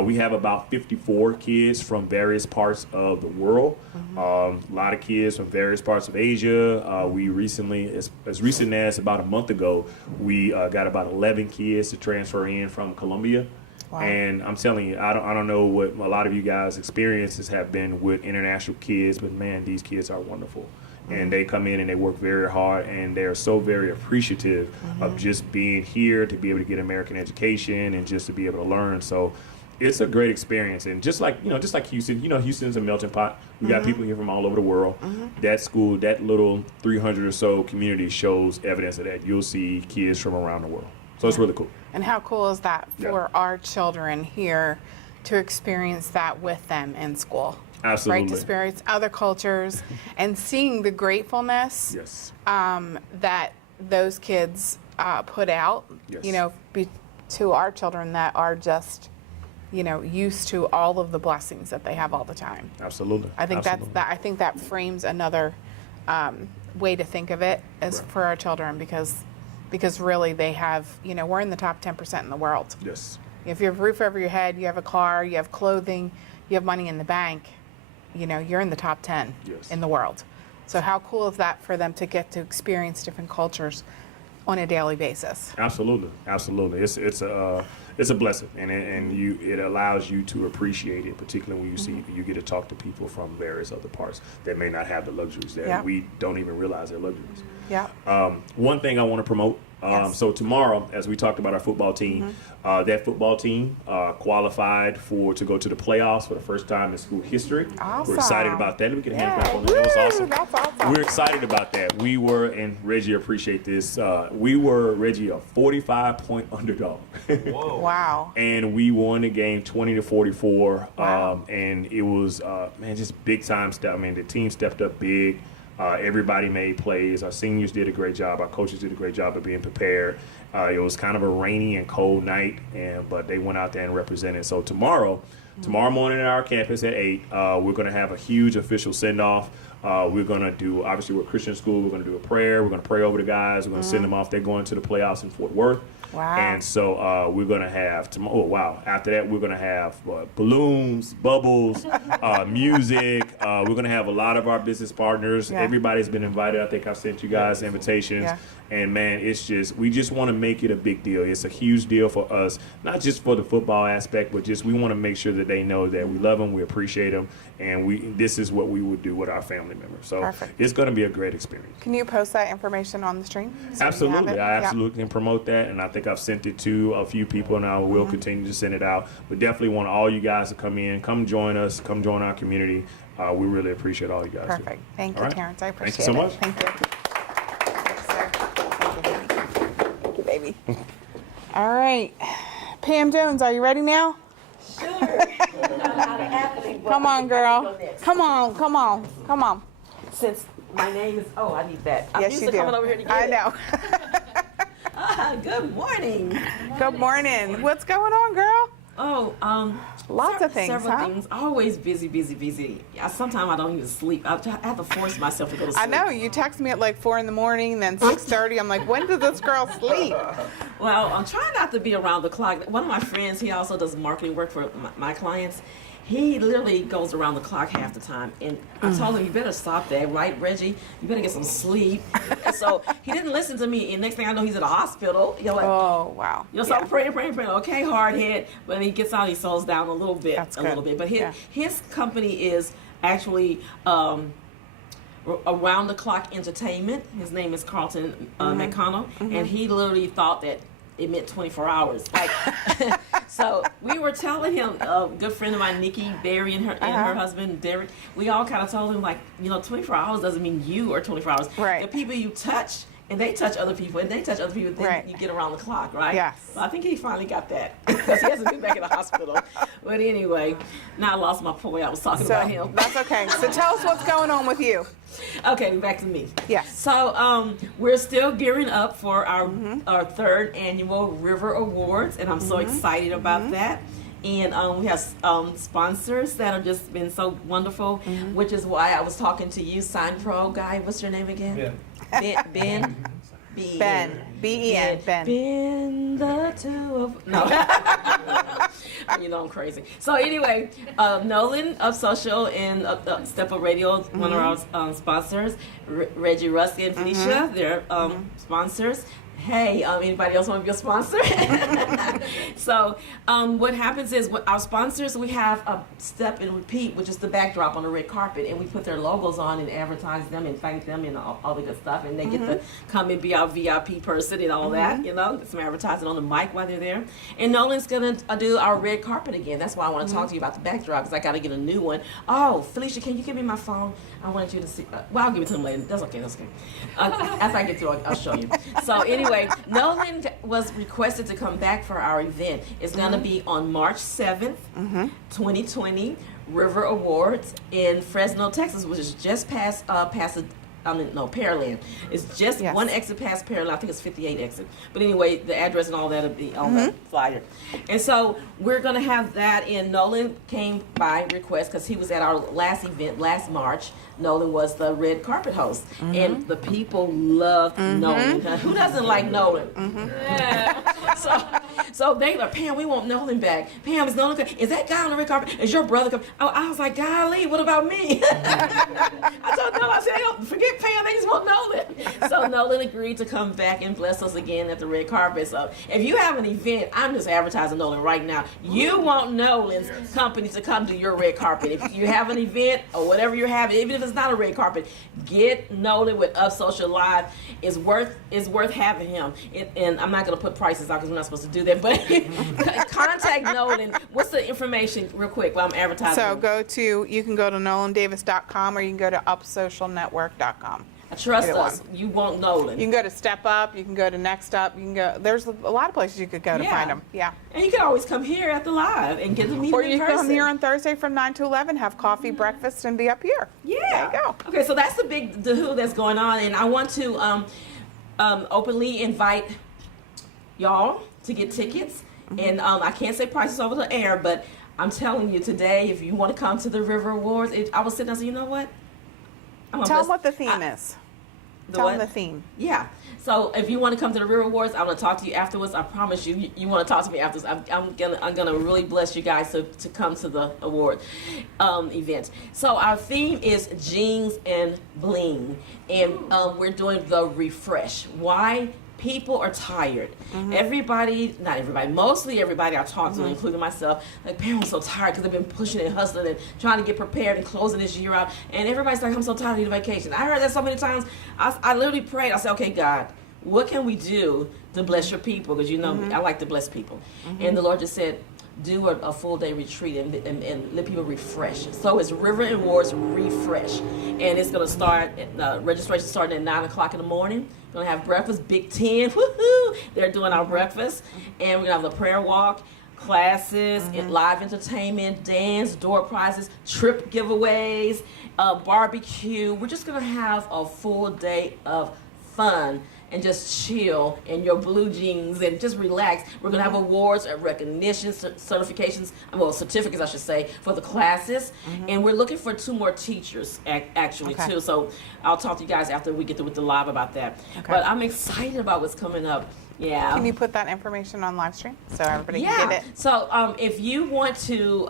we have about 54 kids from various parts of the world. A lot of kids from various parts of Asia. We recently, as recent as about a month ago, we got about 11 kids to transfer in from Colombia. Wow. And I'm telling you, I don't know what a lot of you guys' experiences have been with international kids, but man, these kids are wonderful. And they come in and they work very hard, and they're so very appreciative of just being here to be able to get American education and just to be able to learn. So it's a great experience. And just like Houston, Houston's a melting pot. We got people here from all over the world. That school, that little 300 or so community shows evidence of that. You'll see kids from around the world. So it's really cool. And how cool is that for Yeah. our children here to experience that with them in school? Absolutely. Right, to experience other cultures and seeing the gratefulness Yes. that those kids put out, Yes. to our children that are just, used to all of the blessings that they have all the time. Absolutely. I think Absolutely. I think that frames another way to think of it as Right. for our children because really they have, we're in the top 10% in the world. Yes. If you have a roof over your head, you have a car, you have clothing, you have money in the bank, you're in the top 10 Yes. in the world. So how cool is that for them to get to experience different cultures on a daily basis? Absolutely, absolutely. It's a blessing, and it allows you to appreciate it, particularly when you see you get to talk to people from various other parts that may not have the luxuries that Yeah. we don't even realize they're luxuries. Yeah. One thing I want to promote. Yes. So tomorrow, as we talked about our football team, that football team qualified to go to the playoffs for the first time in school history. Awesome. We're excited about that. Let me get a hand Yeah. clap on that. That was Woo, awesome. that's awesome. We're excited about that. We were, and Reggie, appreciate this. We were, Reggie, a 45-point underdog. Wow. And we won the game 20-44. Wow. And it was, just big time step. I mean, the team stepped up big. Everybody made plays. Our seniors did a great job. Our coaches did a great job of being prepared. It was kind of a rainy and cold night, but they went out there and represented. So tomorrow morning at our campus at 8, we're going to have a huge official send-off. We're going to do, obviously, we're a Christian school. We're going to do a prayer. We're going to pray over the guys. We're going to send them off. They're going to the playoffs in Fort Worth. Wow. And so we're going to have tomorrow. Oh, wow. After that, we're going to have balloons, bubbles, music. We're going to have a lot of our business partners. Yeah. Everybody's been invited. I think I've sent you guys invitations. Yeah. And, man, we just want to make it a big deal. It's a huge deal for us, not just for the football aspect, but just we want to make sure that they know that we love them, we appreciate them, and this is what we would do with our family members. So Perfect. it's going to be a great experience. Can you post that information on the stream? So we have Absolutely. it? I Yeah. absolutely can promote that, and I think I've sent it to a few people, and I will continue to send it out. But definitely want all you guys to come in, come join us, come join our community. We really appreciate all you guys. do. Perfect. Thank All you, right. Terrence. I Thank appreciate you so it. much. Thank you. Thanks, sir. Thank you, baby. All right. Pam Jones, are you ready now? Come on, girl. Come on, come on, come on. Since my name is, I need that. I'm Yes, used you to do. coming over here to get I it. know. Good morning. Good morning. What's going on, girl? Lots of things, Several huh? things. Always busy. Sometimes I don't even sleep. I have to force myself to go to sleep. I know. You text me at like 4 in the morning, then 6:30. I'm like, when does this girl sleep? Well, I'm trying not to be around the clock. One of my friends, he also does marketing work for my clients. He literally goes around the clock half the time. And I told him, you better stop that, right, Reggie? You better get some sleep. And so he didn't listen to me. And next thing I know, he's at a hospital. Oh, wow. So I'm praying. Okay, hard head. But when he gets out, he slows down a little bit. That's a good. little bit. But Yeah. his company is actually around the clock entertainment. His name is Carlton McConnell. And he literally thought that it meant 24 hours. Like, so we were telling him, a good friend of mine, Nikki Berry, and her husband, Derek, we all kind of told him, like, 24 hours doesn't mean you are 24 hours. Right. The people you touch, and they touch other people, and they touch other people, then Right. you get around the clock, right? Yes. Well, I think he finally got that because he hasn't been back in the hospital. But anyway, now I lost my point. I was talking about So him. that's okay. So tell us what's going on with you. Okay, back to me. Yes. So we're still gearing up for our third annual River Awards, and I'm so excited about that. And we have sponsors that have just been so wonderful, which is why I was talking to you, Sign Pro guy. What's your name again? Ben. Ben. B-E-N. Ben. Ben, the two of... No. You know I'm crazy. So anyway, Nolan of Social and Step Up Radio, one of our sponsors. Reggie Rusty and Felicia, they're sponsors. Hey, anybody else want to be a sponsor? So what happens is, our sponsors, we have a Step and Repeat, which is the backdrop on the red carpet, and we put their logos on and advertise them and thank them and all the good stuff, and they get to come and be our VIP person and all that, get some advertising on the mic while they're there. And Nolan's going to do our red carpet again. That's why I want to talk to you about the backdrop, because I got to get a new one. Oh, Felicia, can you give me my phone? I wanted you to see. Well, I'll give it to him later. That's okay. As I get through, I'll show you. So anyway, Nolan was requested to come back for our event. It's going to be on March 7th, 2020, River Awards in Fresno, Texas, which is just past Pearland. It's just Yes. one exit past Pearland. I think it's 58 exit. But anyway, the address and all that will be on the flyer. And so we're going to have that in. Nolan came by request because he was at our last event last March. Nolan was the red carpet host. And the people loved Nolan. Who doesn't like Nolan? Yeah. So they were, Pam, we want Nolan back. Pam, is Nolan coming? Is that guy on the red carpet? Is your brother coming? I was like, golly, what about me? I told Nolan, I said, hey, forget Pam, they just want Nolan. So Nolan agreed to come back and bless us again at the red carpet. So if you have an event, I'm just advertising Nolan right now. You want Nolan's company to come to your red carpet. If you have an event or whatever you're having, even if it's not a red carpet, get Nolan with Up Social Live. It's worth having him. And I'm not going to put prices out because we're not supposed to do that. But contact Nolan. What's the information, real quick, while I'm advertising? So you can go to nolandavis.com or you can go to upsocialnetwork.com. Trust Either us. one. You want Nolan. You can go to Step Up. You can go to Next Up. You can go. There's a lot of places you could go to Yeah. find them. Yeah. And you can always come here at the live and get to meet Or him you in can person. come here on Thursday from 9 to 11, have coffee, breakfast, and be up here. Yeah. There you go. Okay, so that's the big who that's going on, and I want to openly invite y'all to get tickets. And I can't say prices over the air, but I'm telling you today, if you want to come to the River Awards, I was sitting there and say, you know what? Tell them what the theme is. Tell them the theme. Yeah. So if you want to come to the River Awards, I'm gonna talk to you afterwards. I promise you, you want to talk to me afterwards. I'm gonna really bless you guys to come to the award event. So our theme is jeans and bling, and we're doing the refresh. Why? People are tired. Everybody, not everybody, mostly everybody I talk to, including myself, like, Pam, I'm so tired because I've been pushing and hustling and trying to get prepared and closing this year out. And everybody's like, I'm so tired, I need a vacation. I heard that so many times. I literally prayed. I said, okay, God, what can we do to bless your people? Because you know, I like to bless people. And the Lord just said, do a full day retreat and let people refresh. So it's River and Wars Refresh. And it's going to start, registration starting at 9 o'clock in the morning. We're going to have breakfast, Big Ten, woohoo! They're doing our breakfast. And we're going to have the prayer walk, classes, and live entertainment, dance, door prizes, trip giveaways, barbecue. We're just going to have a full day of fun and just chill in your blue jeans and just relax. We're going to have awards and recognitions, certifications, well, certificates, I should say, for the classes. And we're looking for 2 more teachers, actually, Okay. too. So I'll talk to you guys after we get through with the live about that. Okay. But I'm excited about what's coming up. Yeah. Can you put that information on live stream so everybody Yeah. can get it? So if you want to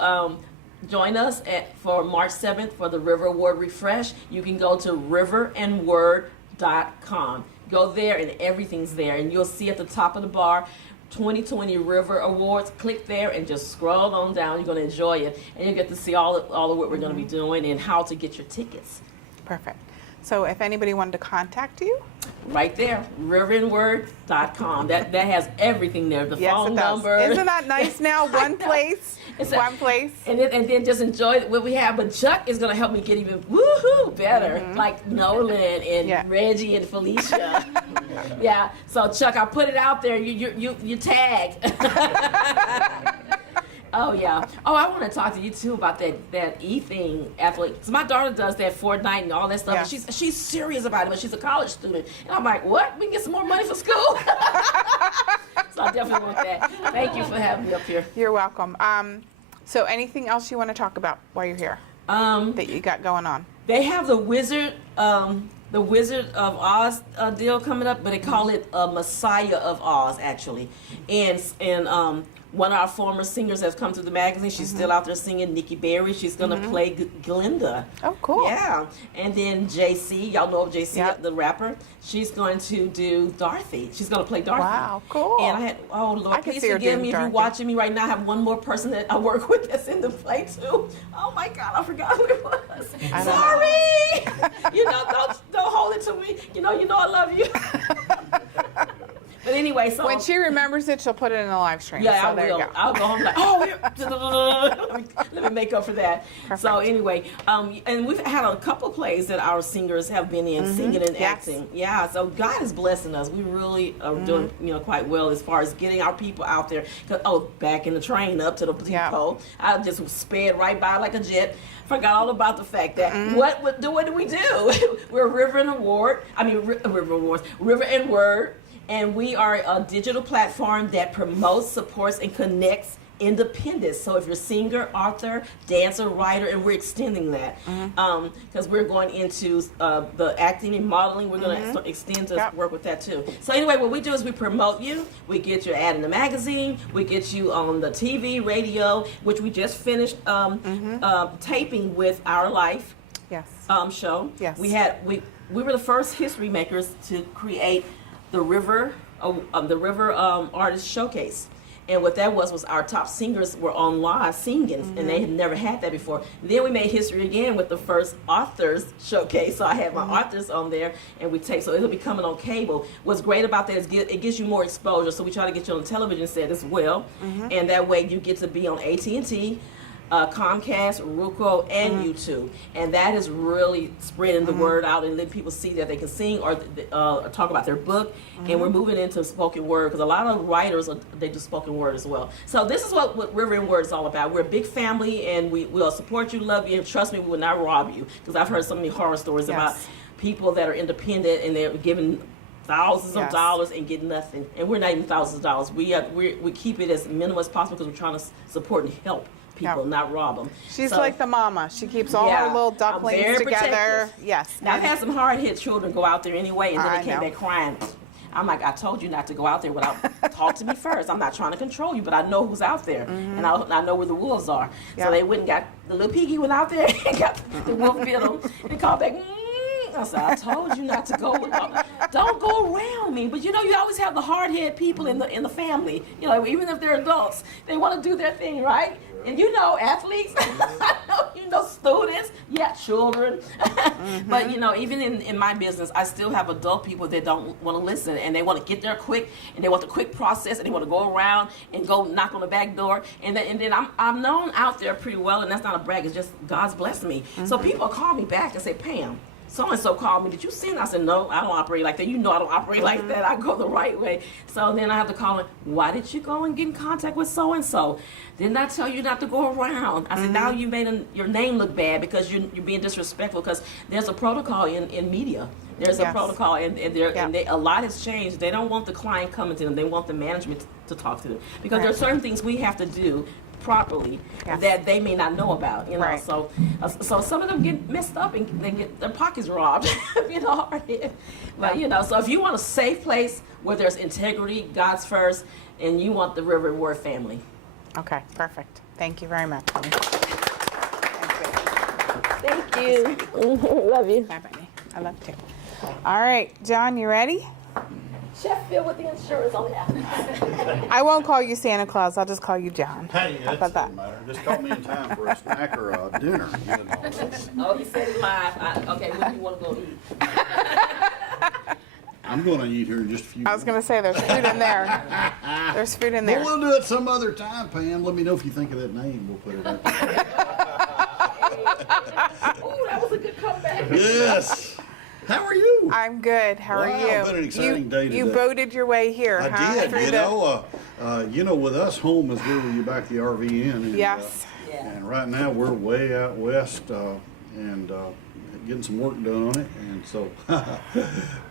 join us for March 7th for the River Award Refresh, you can go to riverandword.com. Go there and everything's there, and you'll see at the top of the bar 2020 River Awards. Click there and just scroll on down. You're going to enjoy it, and you'll get to see all of what we're going to be doing and how to get your tickets. Perfect. So if anybody wanted to contact you, Right there, riverandword.com. That has everything there. The yes, phone it does. number. Isn't that nice now? One place, It's a- one place. And then just enjoy what we have. But Chuck is going to help me get even woohoo better, like Nolan and Yeah. Reggie and Felicia. Yeah. So Chuck, I put it out there. You tag. Oh yeah. Oh, I want to talk to you too about that E-thing athlete. So my daughter does that Fortnite and all that stuff. Yeah. And she's serious about it, but she's a college student. And I'm like, what? We can get some more money for school. So I definitely want that. Thank you for having me up here. You're welcome. So anything else you want to talk about while you're here that you got going on? They have the Wizard of Oz deal coming up, but they call it Messiah of Oz actually, and one of our former singers has come to the magazine. She's still out there singing. Nikki Berry. She's gonna play Glinda. Oh, cool. Yeah, and then JC, y'all know of JC, Yep. the rapper. She's going to do Dorothy. She's gonna play Dorothy. Wow, cool. And I had, oh Lord, I can please see her forgive doing me if you're Dorothy. watching me right now. I have one more person that I work with that's in the play too. Oh my God, I forgot who it was. I don't Sorry. You know, don't hold it to me. You know I love you. But anyway, so When she remembers it, she'll put it in the live stream. yeah, so I there will. You go. I'll go home like, oh, let me make up for that. So anyway, and we've had a couple plays that our singers have been in, singing and Yes. acting. Yeah, so God is blessing us. We really are doing, quite well as far as getting our people out there. 'Cause, back in the train up to the depot, I just sped right by like a jet. Forgot all about the fact that what do we do? We're River and Word. And we are a digital platform that promotes, supports, and connects independence. So if you're a singer, author, dancer, writer, and we're extending that because we're going into the acting and modeling. We're going to extend to work with that too. So anyway, what we do is we promote you. We get your ad in the magazine. We get you on the TV, radio, which we just finished taping with Our Life Yes. show. Yes. We were the first history makers to create the River Artist Showcase. And what that was our top singers were on live singing, and they had never had that before. Then we made history again with the first authors showcase. So I had my authors on there, and so it'll be coming on cable. What's great about that is it gives you more exposure. So we try to get you on the television set as well, and that way you get to be on AT&T. Comcast, Roku, and YouTube, and that is really spreading the word out and letting people see that they can sing or talk about their book. And we're moving into spoken word because a lot of writers they do spoken word as well. So this is what River and Word is all about. We're a big family, and we'll support you, love you, and trust me, we will not rob you. Because I've heard so many horror stories about people that are independent and they're giving thousands of dollars and get nothing. And we're not even thousands of dollars. We keep it as minimal as possible because we're trying to support and help people, not rob them. She's like the mama. She keeps all her little ducklings together. Protective. Yes. Now, I've had some hard-hit children go out there anyway, and then I they came know. back crying. I'm like, I told you not to go out there without talk to me first. I'm not trying to control you, but I know who's out there, and I know where the wolves are. Yep. So they went and got the little piggy went out there and got the wolf bit him and called back. I said, I told you not to go. Don't go around me. But you always have the hard-headed people in the family. Even if they're adults, they want to do their thing, right? And athletes, students, children. But even in my business, I still have adult people that don't want to listen, and they want to get there quick, and they want the quick process, and they want to go around and go knock on the back door. And then I'm known out there pretty well, and that's not a brag. It's just God's blessed me. So people call me back and say, Pam, so-and-so called me. Did you sin? I said, no, I don't operate like that. I don't operate like that. I go the right way. So then I have to call him, why did you go and get in contact with so-and-so? Didn't I tell you not to go around? I said, now you made your name look bad because you're being disrespectful, because there's a protocol in media. There's a protocol, and a lot has changed. They don't want the client coming to them. They want the management to talk to them, because there are certain things we have to do properly that they may not know about, So some of them get messed up and they get their pockets robbed, But so if you want a safe place where there's integrity, God's first, and you want the River and Word family. Okay, perfect. Thank you very much. Thank you. Love you. Bye, Brittany. I love you. All right, John, you ready? Sheffield with the insurance on that. I won't call you Santa Claus. I'll just call you John. Hey, How it about doesn't that? matter. Just call me in time for a snack or a dinner. Oh, he said it live. Okay, what do you want to go eat? I'm going to eat here in just a few I was going to say there's food in there. There's food in But there. we'll do it some other time, Pam. Let me know if you think of that name. We'll put it up. Ooh, that was a good comeback. Yes. How are you? I'm good. How are Wow, you? been an exciting day You today. boated your way here, I huh? did. Through With us, home is where you back the RV in. And, Yes. And right now we're way out west and getting some work done on it. And so,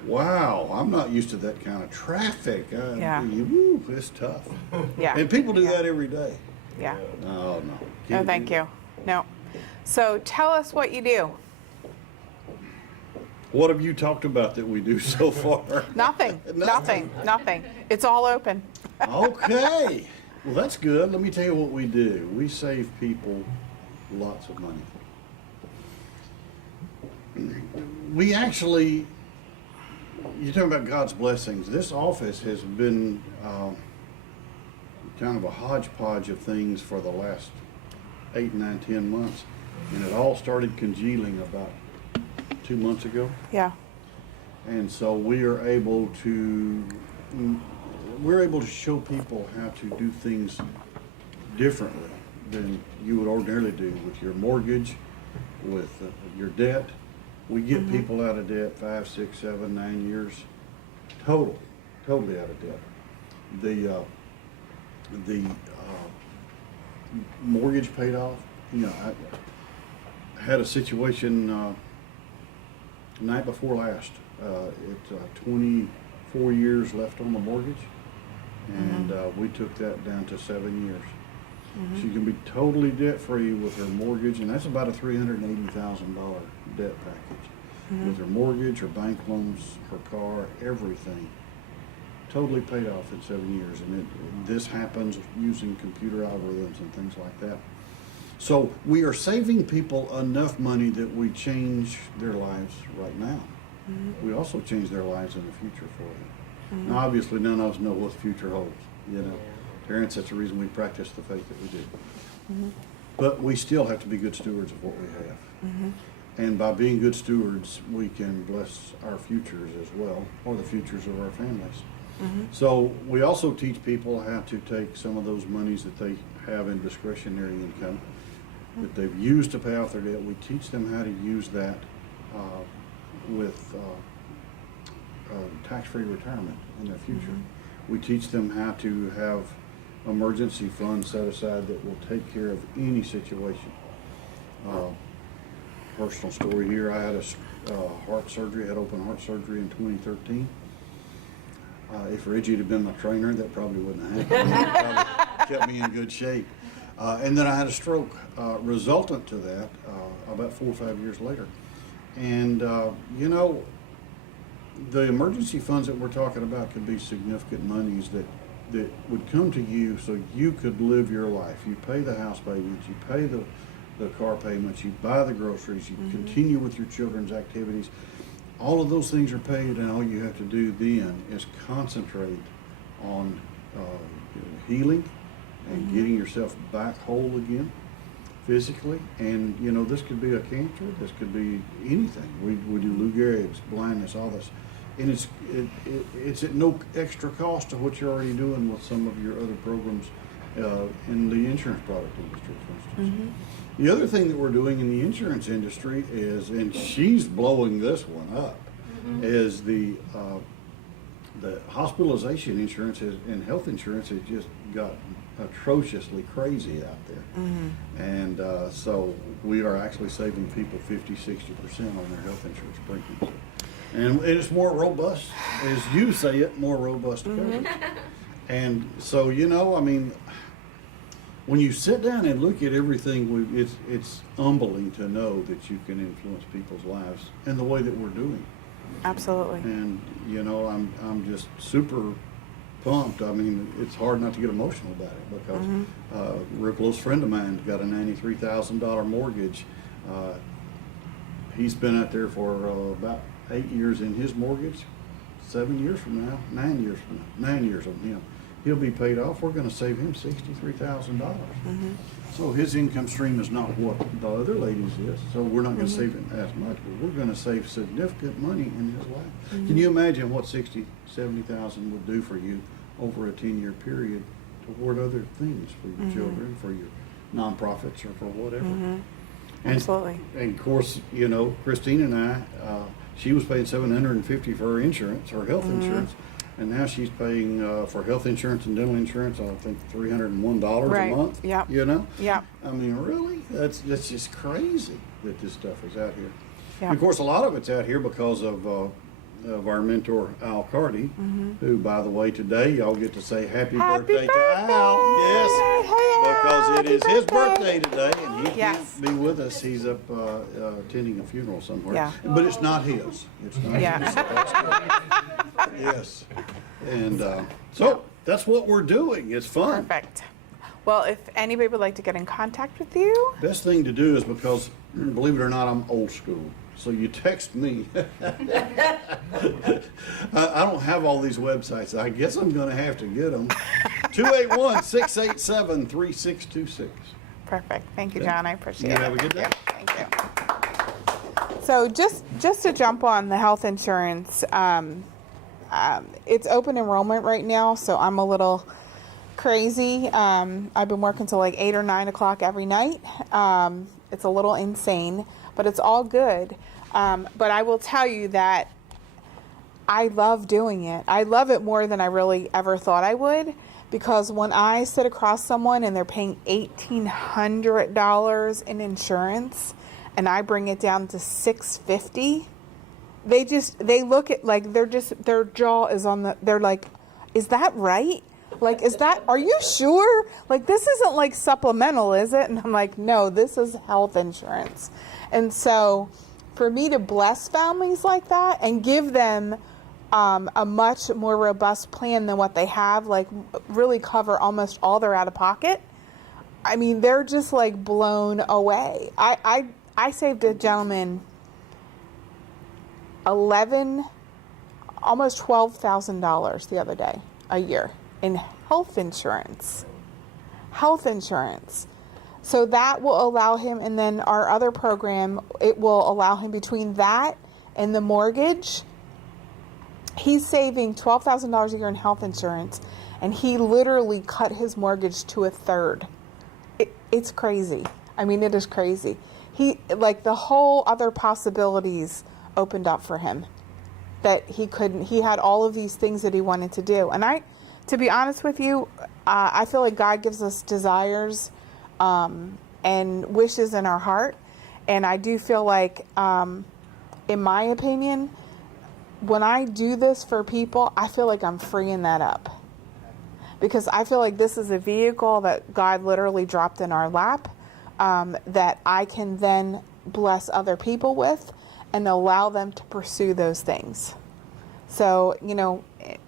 wow, I'm not used to that kind of traffic. It's tough. Yeah. And people do that every day. Yeah. Oh, no. No, Can't thank do you. No. So tell us what you do. What have you talked about that we do so far? Nothing. Nothing. It's all open. Okay. Well, that's good. Let me tell you what we do. We save people lots of money. We actually, you're talking about God's blessings. This office has been kind of a hodgepodge of things for the last 8, 9, 10 months. And it all started congealing about 2 months ago. Yeah. And so we are able to we're able to show people how to do things differently than you would ordinarily do with your mortgage, with your debt. We get people out of debt 5, 6, 7, 9 years, totally out of debt. The mortgage paid off. You know, I had a situation night before last. It's 24 years left on the mortgage, and we took that down to 7 years. She can be totally debt-free with her mortgage, and that's about a $380,000 debt package. With her mortgage, her bank loans, her car, everything. Totally paid off in 7 years, and this happens using computer algorithms and things like that. So we are saving people enough money that we change their lives right now. We also change their lives in the future for them. Now, obviously, none of us know what the future holds. You know, parents, that's the reason we practice the faith that we do. But we still have to be good stewards of what we have. And by being good stewards, we can bless our futures as well, or the futures of our families. So we also teach people how to take some of those monies that they have in discretionary income that they've used to pay off their debt. We teach them how to use that with tax-free retirement in their future. We teach them how to have emergency funds set aside that will take care of any situation. Personal story here, I had a heart surgery, had open heart surgery in 2013. If Reggie had been my trainer, that probably wouldn't have happened. It probably kept me in good shape. And then I had a stroke resultant to that about 4 or 5 years later. And, you know, the emergency funds that we're talking about could be significant monies that would come to you so you could live your life. You pay the house payments, you pay the car payments, you buy the groceries, you continue with your children's activities. All of those things are paid, and all you have to do then is concentrate on healing and getting yourself back whole again physically. And you know, this could be a cancer, this could be anything. We do Lou Gehrig's, blindness, all this, and it's at no extra cost to what you're already doing with some of your other programs in the insurance product industry, for instance. The other thing that we're doing in the insurance industry is, and she's blowing this one up, is the hospitalization insurance and health insurance has just got atrociously crazy out there. And so we are actually saving people 50-60% on their health insurance premiums. And it's more robust, as you say it, more robust coverage. And so, you know, I mean, when you sit down and look at everything, it's humbling to know that you can influence people's lives in the way that we're doing. Absolutely. And you know, I'm just super pumped. I mean, it's hard not to get emotional about it because a real close friend of mine got a $93,000 mortgage. He's been out there for about 8 years in his mortgage. 7 years from now, 9 years from now, 9 years on him. He'll be paid off. We're going to save him $63,000. So his income stream is not what the other ladies is. So we're not going to save him as much, but we're going to save significant money in his life. Can you imagine what $60,000, $70,000 would do for you over a 10-year period toward other things for your children, for your nonprofits, or for whatever? Absolutely. And of course, you know, Christine and I, she was paying $750 for her insurance, her health insurance. And now she's paying for health insurance and dental insurance, I think $301 a month. Yep. You know? Yep. I mean, really? That's just crazy that this stuff is out here. Yep. And of course, a lot of it's out here because of our mentor, Al Carty, who, by the way, today y'all get to say happy birthday to Al. Yes, because it is his birthday today, and he can't be with us. He's up attending a funeral somewhere. Yeah. But it's not his. It's not his. So that's good. Yes. And so that's what we're doing. It's fun. Perfect. Well, if anybody would like to get in contact with you, Best thing to do is, because, believe it or not, I'm old school. So you text me. I don't have all these websites. I guess I'm going to have to get them. 281-687-3626. perfect. Thank you, John. I appreciate it. You have a good day. Thank you. So just to jump on the health insurance, it's open enrollment right now, so I'm a little crazy. I've been working till like 8 or 9 o'clock every night. It's a little insane, but it's all good. But I will tell you that I love doing it. I love it more than I really ever thought I would, because when I sit across someone and they're paying $1,800 in insurance and I bring it down to $650, they look at like their jaw is on they're like, is that right? Like, are you sure? Like, this isn't like supplemental, is it? And I'm like, no, this is health insurance. And so for me to bless families like that and give them a much more robust plan than what they have, like really cover almost all their out of pocket, I mean, they're just like blown away. I saved a gentleman almost $12,000 the other day, a year, in health insurance. So that will allow him, and then our other program, it will allow him between that and the mortgage. He's saving $12,000 a year in health insurance, and he literally cut his mortgage to a third. It's crazy. I mean, it is crazy. Like the whole other possibilities opened up for him that he had all of these things that he wanted to do. And to be honest with you, I feel like God gives us desires and wishes in our heart. And I do feel like, in my opinion, when I do this for people, I feel like I'm freeing that up. Because I feel like this is a vehicle that God literally dropped in our lap, that I can then bless other people with and allow them to pursue those things. So,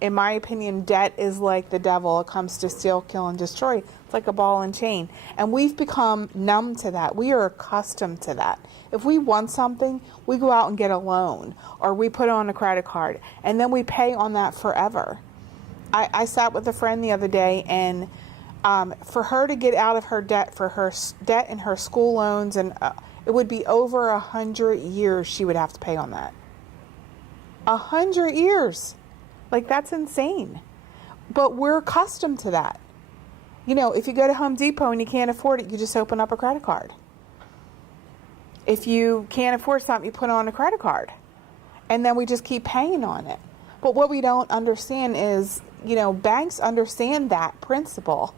in my opinion, debt is like the devil. It comes to steal, kill, and destroy. It's like a ball and chain. And we've become numb to that. We are accustomed to that. If we want something, we go out and get a loan, or we put it on a credit card, and then we pay on that forever. I sat with a friend the other day, and for her to get out of her debt, for her debt and her school loans, and it would be over 100 years she would have to pay on that. 100 years. Like, that's insane. But we're accustomed to that. If you go to Home Depot and you can't afford it, you just open up a credit card. If you can't afford something, you put on a credit card. And then we just keep paying on it. But what we don't understand is, banks understand that principle,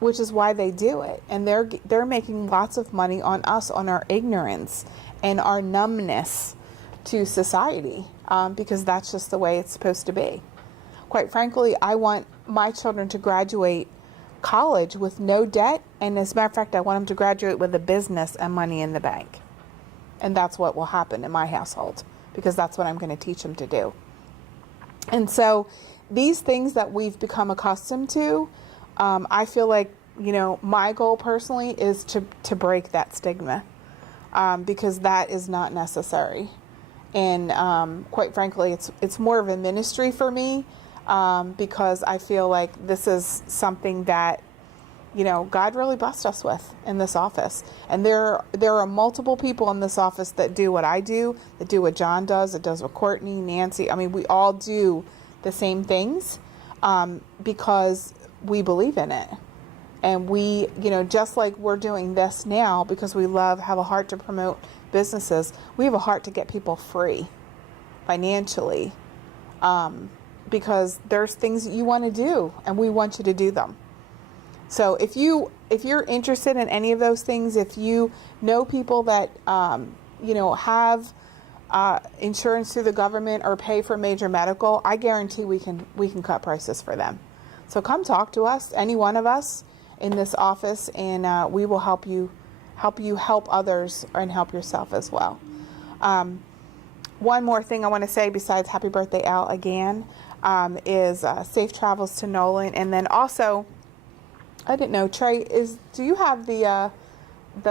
which is why they do it. And they're making lots of money on us, on our ignorance and our numbness to society, because that's just the way it's supposed to be. Quite frankly, I want my children to graduate college with no debt, and as a matter of fact, I want them to graduate with a business and money in the bank. And that's what will happen in my household, because that's what I'm going to teach them to do. And so these things that we've become accustomed to, I feel like, my goal personally is to break that stigma, because that is not necessary. And quite frankly, it's more of a ministry for me, because I feel like this is something that, God really blessed us with in this office. And there are multiple people in this office that do what I do, that do what John does, that does what Courtney, Nancy. I mean, we all do the same things, because we believe in it. And we, just like we're doing this now because we have a heart to promote businesses, we have a heart to get people free financially, because there's things that you want to do and we want you to do them. So if you're interested in any of those things, if you know people that, have insurance through the government or pay for major medical, I guarantee we can cut prices for them. So come talk to us, any one of us in this office, and we will help you help others and help yourself as well. One more thing I want to say besides happy birthday, Al, again, is safe travels to Nolan. And then also, I didn't know, Trey, do you have the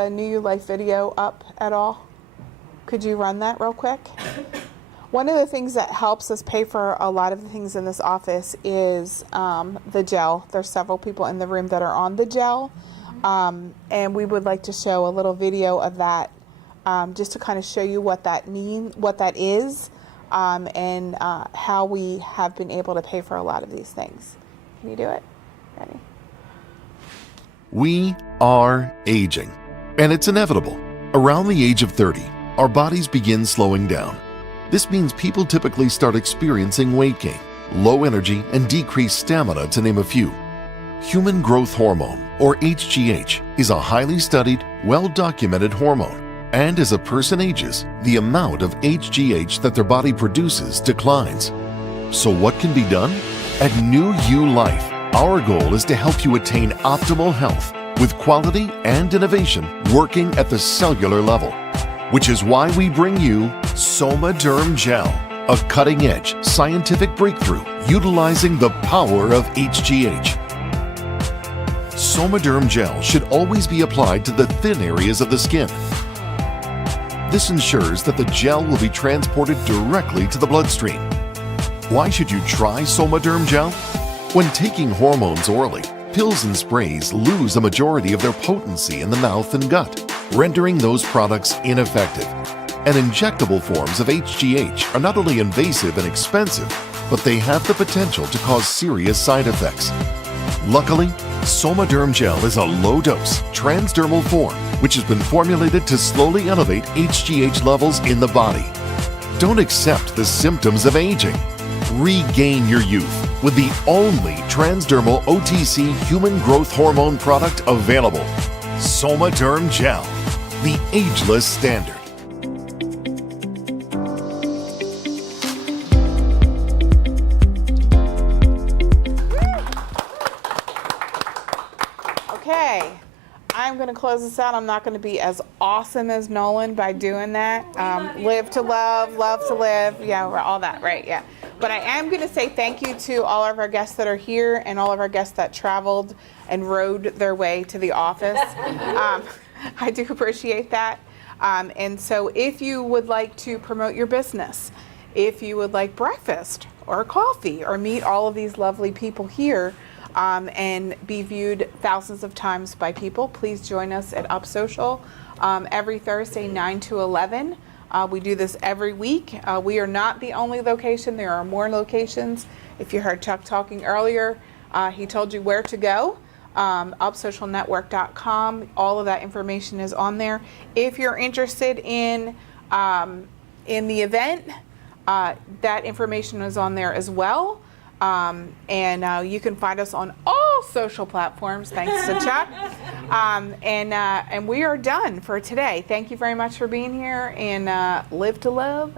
New Life video up at all? Could you run that real quick? One of the things that helps us pay for a lot of the things in this office is the gel. There's several people in the room that are on the gel. And we would like to show a little video of that, just to kind of show you what that is, and how we have been able to pay for a lot of these things. Can you do it? Ready? We are aging, and it's inevitable. Around the age of 30, our bodies begin slowing down. This means people typically start experiencing weight gain, low energy, and decreased stamina, to name a few. Human growth hormone, or HGH, is a highly studied, well-documented hormone. And as a person ages, the amount of HGH that their body produces declines. So what can be done? At New You Life, our goal is to help you attain optimal health with quality and innovation working at the cellular level, which is why we bring you SomaDerm Gel, a cutting-edge scientific breakthrough utilizing the power of HGH. SomaDerm Gel should always be applied to the thin areas of the skin. This ensures that the gel will be transported directly to the bloodstream. Why should you try SomaDerm Gel? When taking hormones orally, pills and sprays lose a majority of their potency in the mouth and gut, rendering those products ineffective. And injectable forms of HGH are not only invasive and expensive, but they have the potential to cause serious side effects. Luckily, SomaDerm Gel is a low-dose, transdermal form which has been formulated to slowly elevate HGH levels in the body. Don't accept the symptoms of aging. Regain your youth with the only transdermal OTC human growth hormone product available. SomaDerm Gel, the ageless standard. Okay, I'm going to close this out. I'm not going to be as awesome as Nolan by doing that. Live to love, love to live, yeah, all that, right, yeah. But I am going to say thank you to all of our guests that are here and all of our guests that traveled and rode their way to the office. I do appreciate that. And so if you would like to promote your business, if you would like breakfast or coffee or meet all of these lovely people here, and be viewed thousands of times by people, please join us at Up Social every Thursday, 9 to 11. We do this every week. We are not the only location. There are more locations. If you heard Chuck talking earlier, he told you where to go. UpSocialNetwork.com. All of that information is on there. If you're interested in the event, that information is on there as well. And you can find us on all social platforms, thanks to Chuck. And we are done for today. Thank you very much for being here, and live to love,